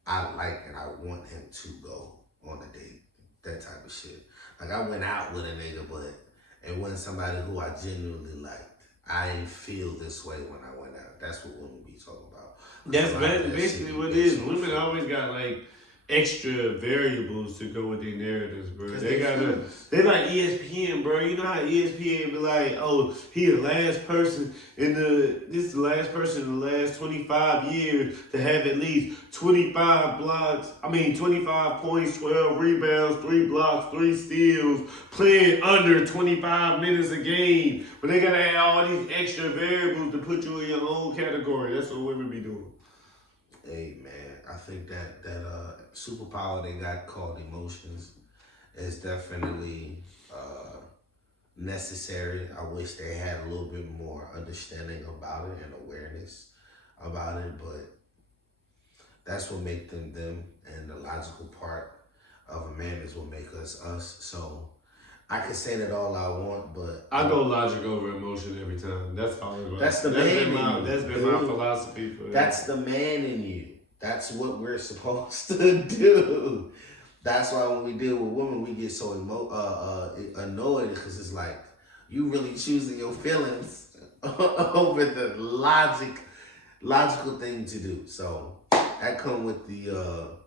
I like and I want him to go on a date. That type of shit. Like, I went out with a nigga, but it wasn't somebody who I genuinely liked. I didn't feel this way when I went out. That's what women be talking about. That's basically what it is. Women always got, like, extra variables to go with their narratives, bro. They like ESPN, bro. You know how ESPN be like, oh, he the last person this is the last person in the last 25 years to have at least 25 points, 12 rebounds, 3 blocks, 3 steals, playing under 25 minutes a game. But they gotta add all these extra variables to put you in your own category. That's what women be doing. Hey, man, I think that superpower they got called emotions is definitely necessary. I wish they had a little bit more understanding about it and awareness about it, but that's what makes them, and the logical part of a man is what makes us us. So I can say that all I want, but I go logic over emotion every time. That's all. That's the man in you. That's been my philosophy for that. That's the man in you. That's what we're supposed to do. That's why when we deal with women, we get so annoyed because it's like you really choosing your feelings over the logical thing to do. So that come with the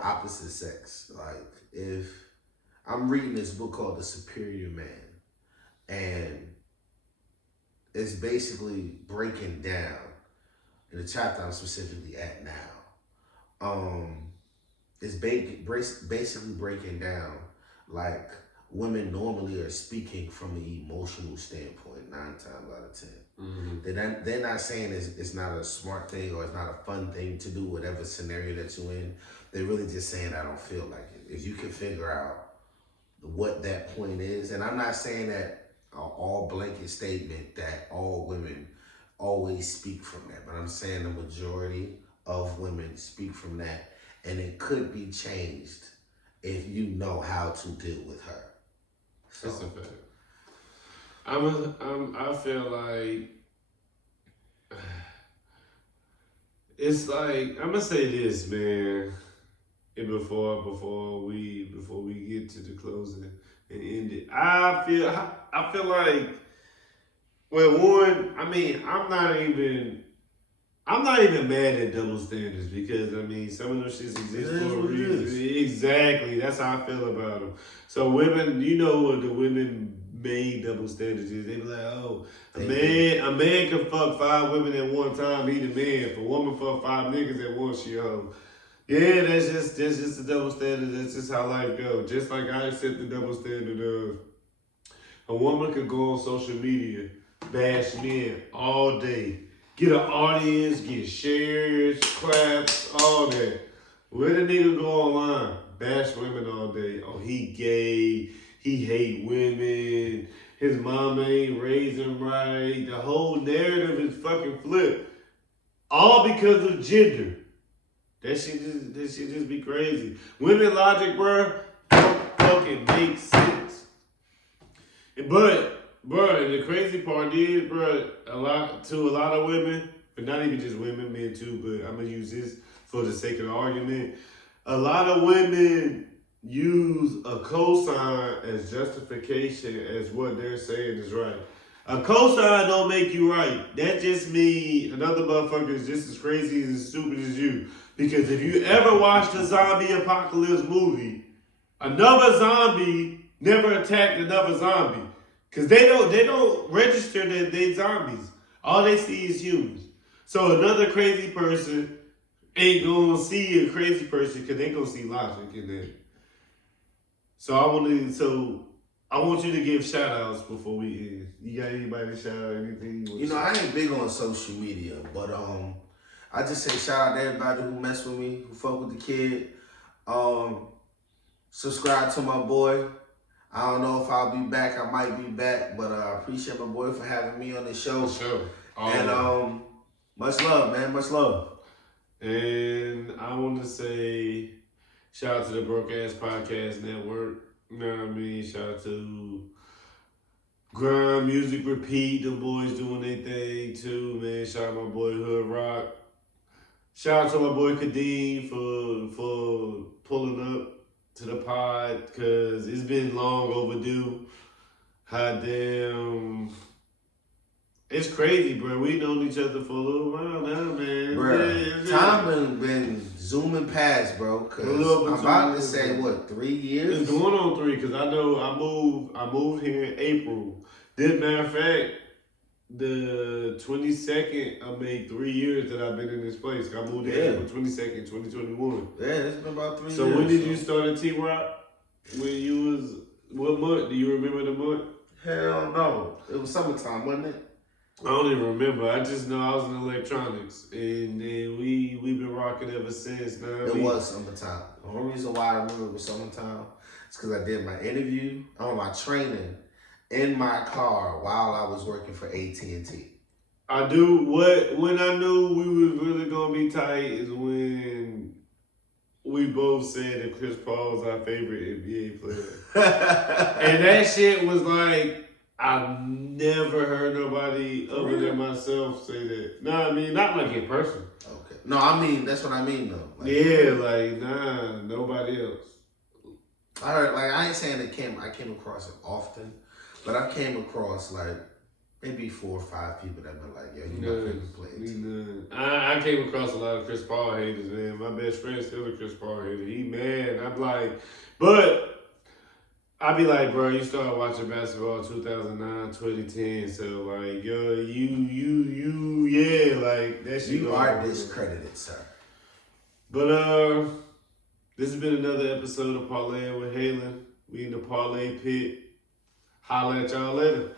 opposite sex. Like if I'm reading this book called The Superior Man, and it's basically breaking down in the chapter I'm specifically at now. It's basically breaking down like women normally are speaking from an emotional standpoint 9 times out of 10. Mm-hmm. They're not saying it's not a smart thing or it's not a fun thing to do whatever scenario that you're in. They're really just saying I don't feel like it. If you can figure out what that point is, and I'm not saying that all blanket statement that all women always speak from that, but I'm saying the majority of women speak from that. And it could be changed if you know how to deal with her. So. That's a fact. I feel like it's like I'm gonna say this, man. And before we get to the closing and end it, I feel like, well, one, I mean, I'm not even mad at double standards because, I mean, some of those shits exist for a reason. Exactly. That's how I feel about them. So women, you know what the women made double standards is. They be like, oh, a man can fuck 5 women at one time, he the man. If a woman fuck 5 niggas at once, she a hoe. Yeah, that's just the double standard. That's just how life goes. Just like I accept the double standard of a woman could go on social media, bash men all day, get an audience, get shares, claps, all that. Where the nigga go online, bash women all day. Oh, he gay, he hate women, his mama ain't raised him right. The whole narrative is fucking flipped. All because of gender. That shit just be crazy. Women logic, bruh, don't fucking make sense. But, bruh, the crazy part is, bruh, a lot of women, but not even just women, men too, but I'm gonna use this for the sake of the argument. A lot of women use a cosign as justification as what they're saying is right. A cosign don't make you right. That just means another motherfucker is just as crazy and as stupid as you. Because if you ever watched a zombie apocalypse movie, another zombie never attacked another zombie. Because they don't register that they zombies. All they see is humans. So another crazy person ain't gonna see a crazy person because they gonna see logic in that. So I want you to give shout outs before we end. You got anybody to shout out anything? You know, I ain't big on social media, but I just say shout out to everybody who mess with me, who fuck with the kid. Subscribe to my boy. I don't know if I'll be back. I might be back, but I appreciate my boy for having me on the show. For sure. And much love, man. Much love. And I want to say shout out to the Broke Ass Podcast Network. You know what I mean? Shout out to Grind Music Repeat. The boys doing their thing too, man. Shout out my boy Hood Rock. Shout out to my boy Kadeem for pulling up to the pod because it's been long overdue. Hot damn. It's crazy, bro. We known each other for a little while now, man. Bro, time been zooming past, bro. Cause I'm about to say, what, 3 years? It's going on 3 because I know I moved here in April. Matter of fact, the 22nd, I made 3 years that I've been in this place. I moved here April 22nd, 2021. Yeah, it's been about 3 years. So when did you start at T-Rock? When you was, what month? Do you remember the month? Hell no. It was summertime, wasn't it? I don't even remember. I just know I was in electronics, and then we've been rocking ever since. It was summertime. The only reason why I remember it was summertime is because I did my interview, my training in my car while I was working for AT&T. I do when I knew we was really gonna be tight is when we both said that Chris Paul was our favorite NBA player, and that shit was like. I've never heard nobody other than myself say that. No, I mean, not like in person. Okay. No, I mean that's what I mean though. Like, yeah, like nah, nobody else. I heard, like, I ain't saying I came across it often, but I came across like maybe 4 or 5 people that been like, yo, you my favorite player. I came across a lot of Chris Paul haters, man. My best friend's still a Chris Paul hater. He mad. I'm like, but I be like, bro, you started watching basketball 2009, 2010, so like, yo, yeah, like that shit. You are discredited, sir. But this has been another episode of Parlayin with Halen. We in the Parlay pit. Holla at y'all later.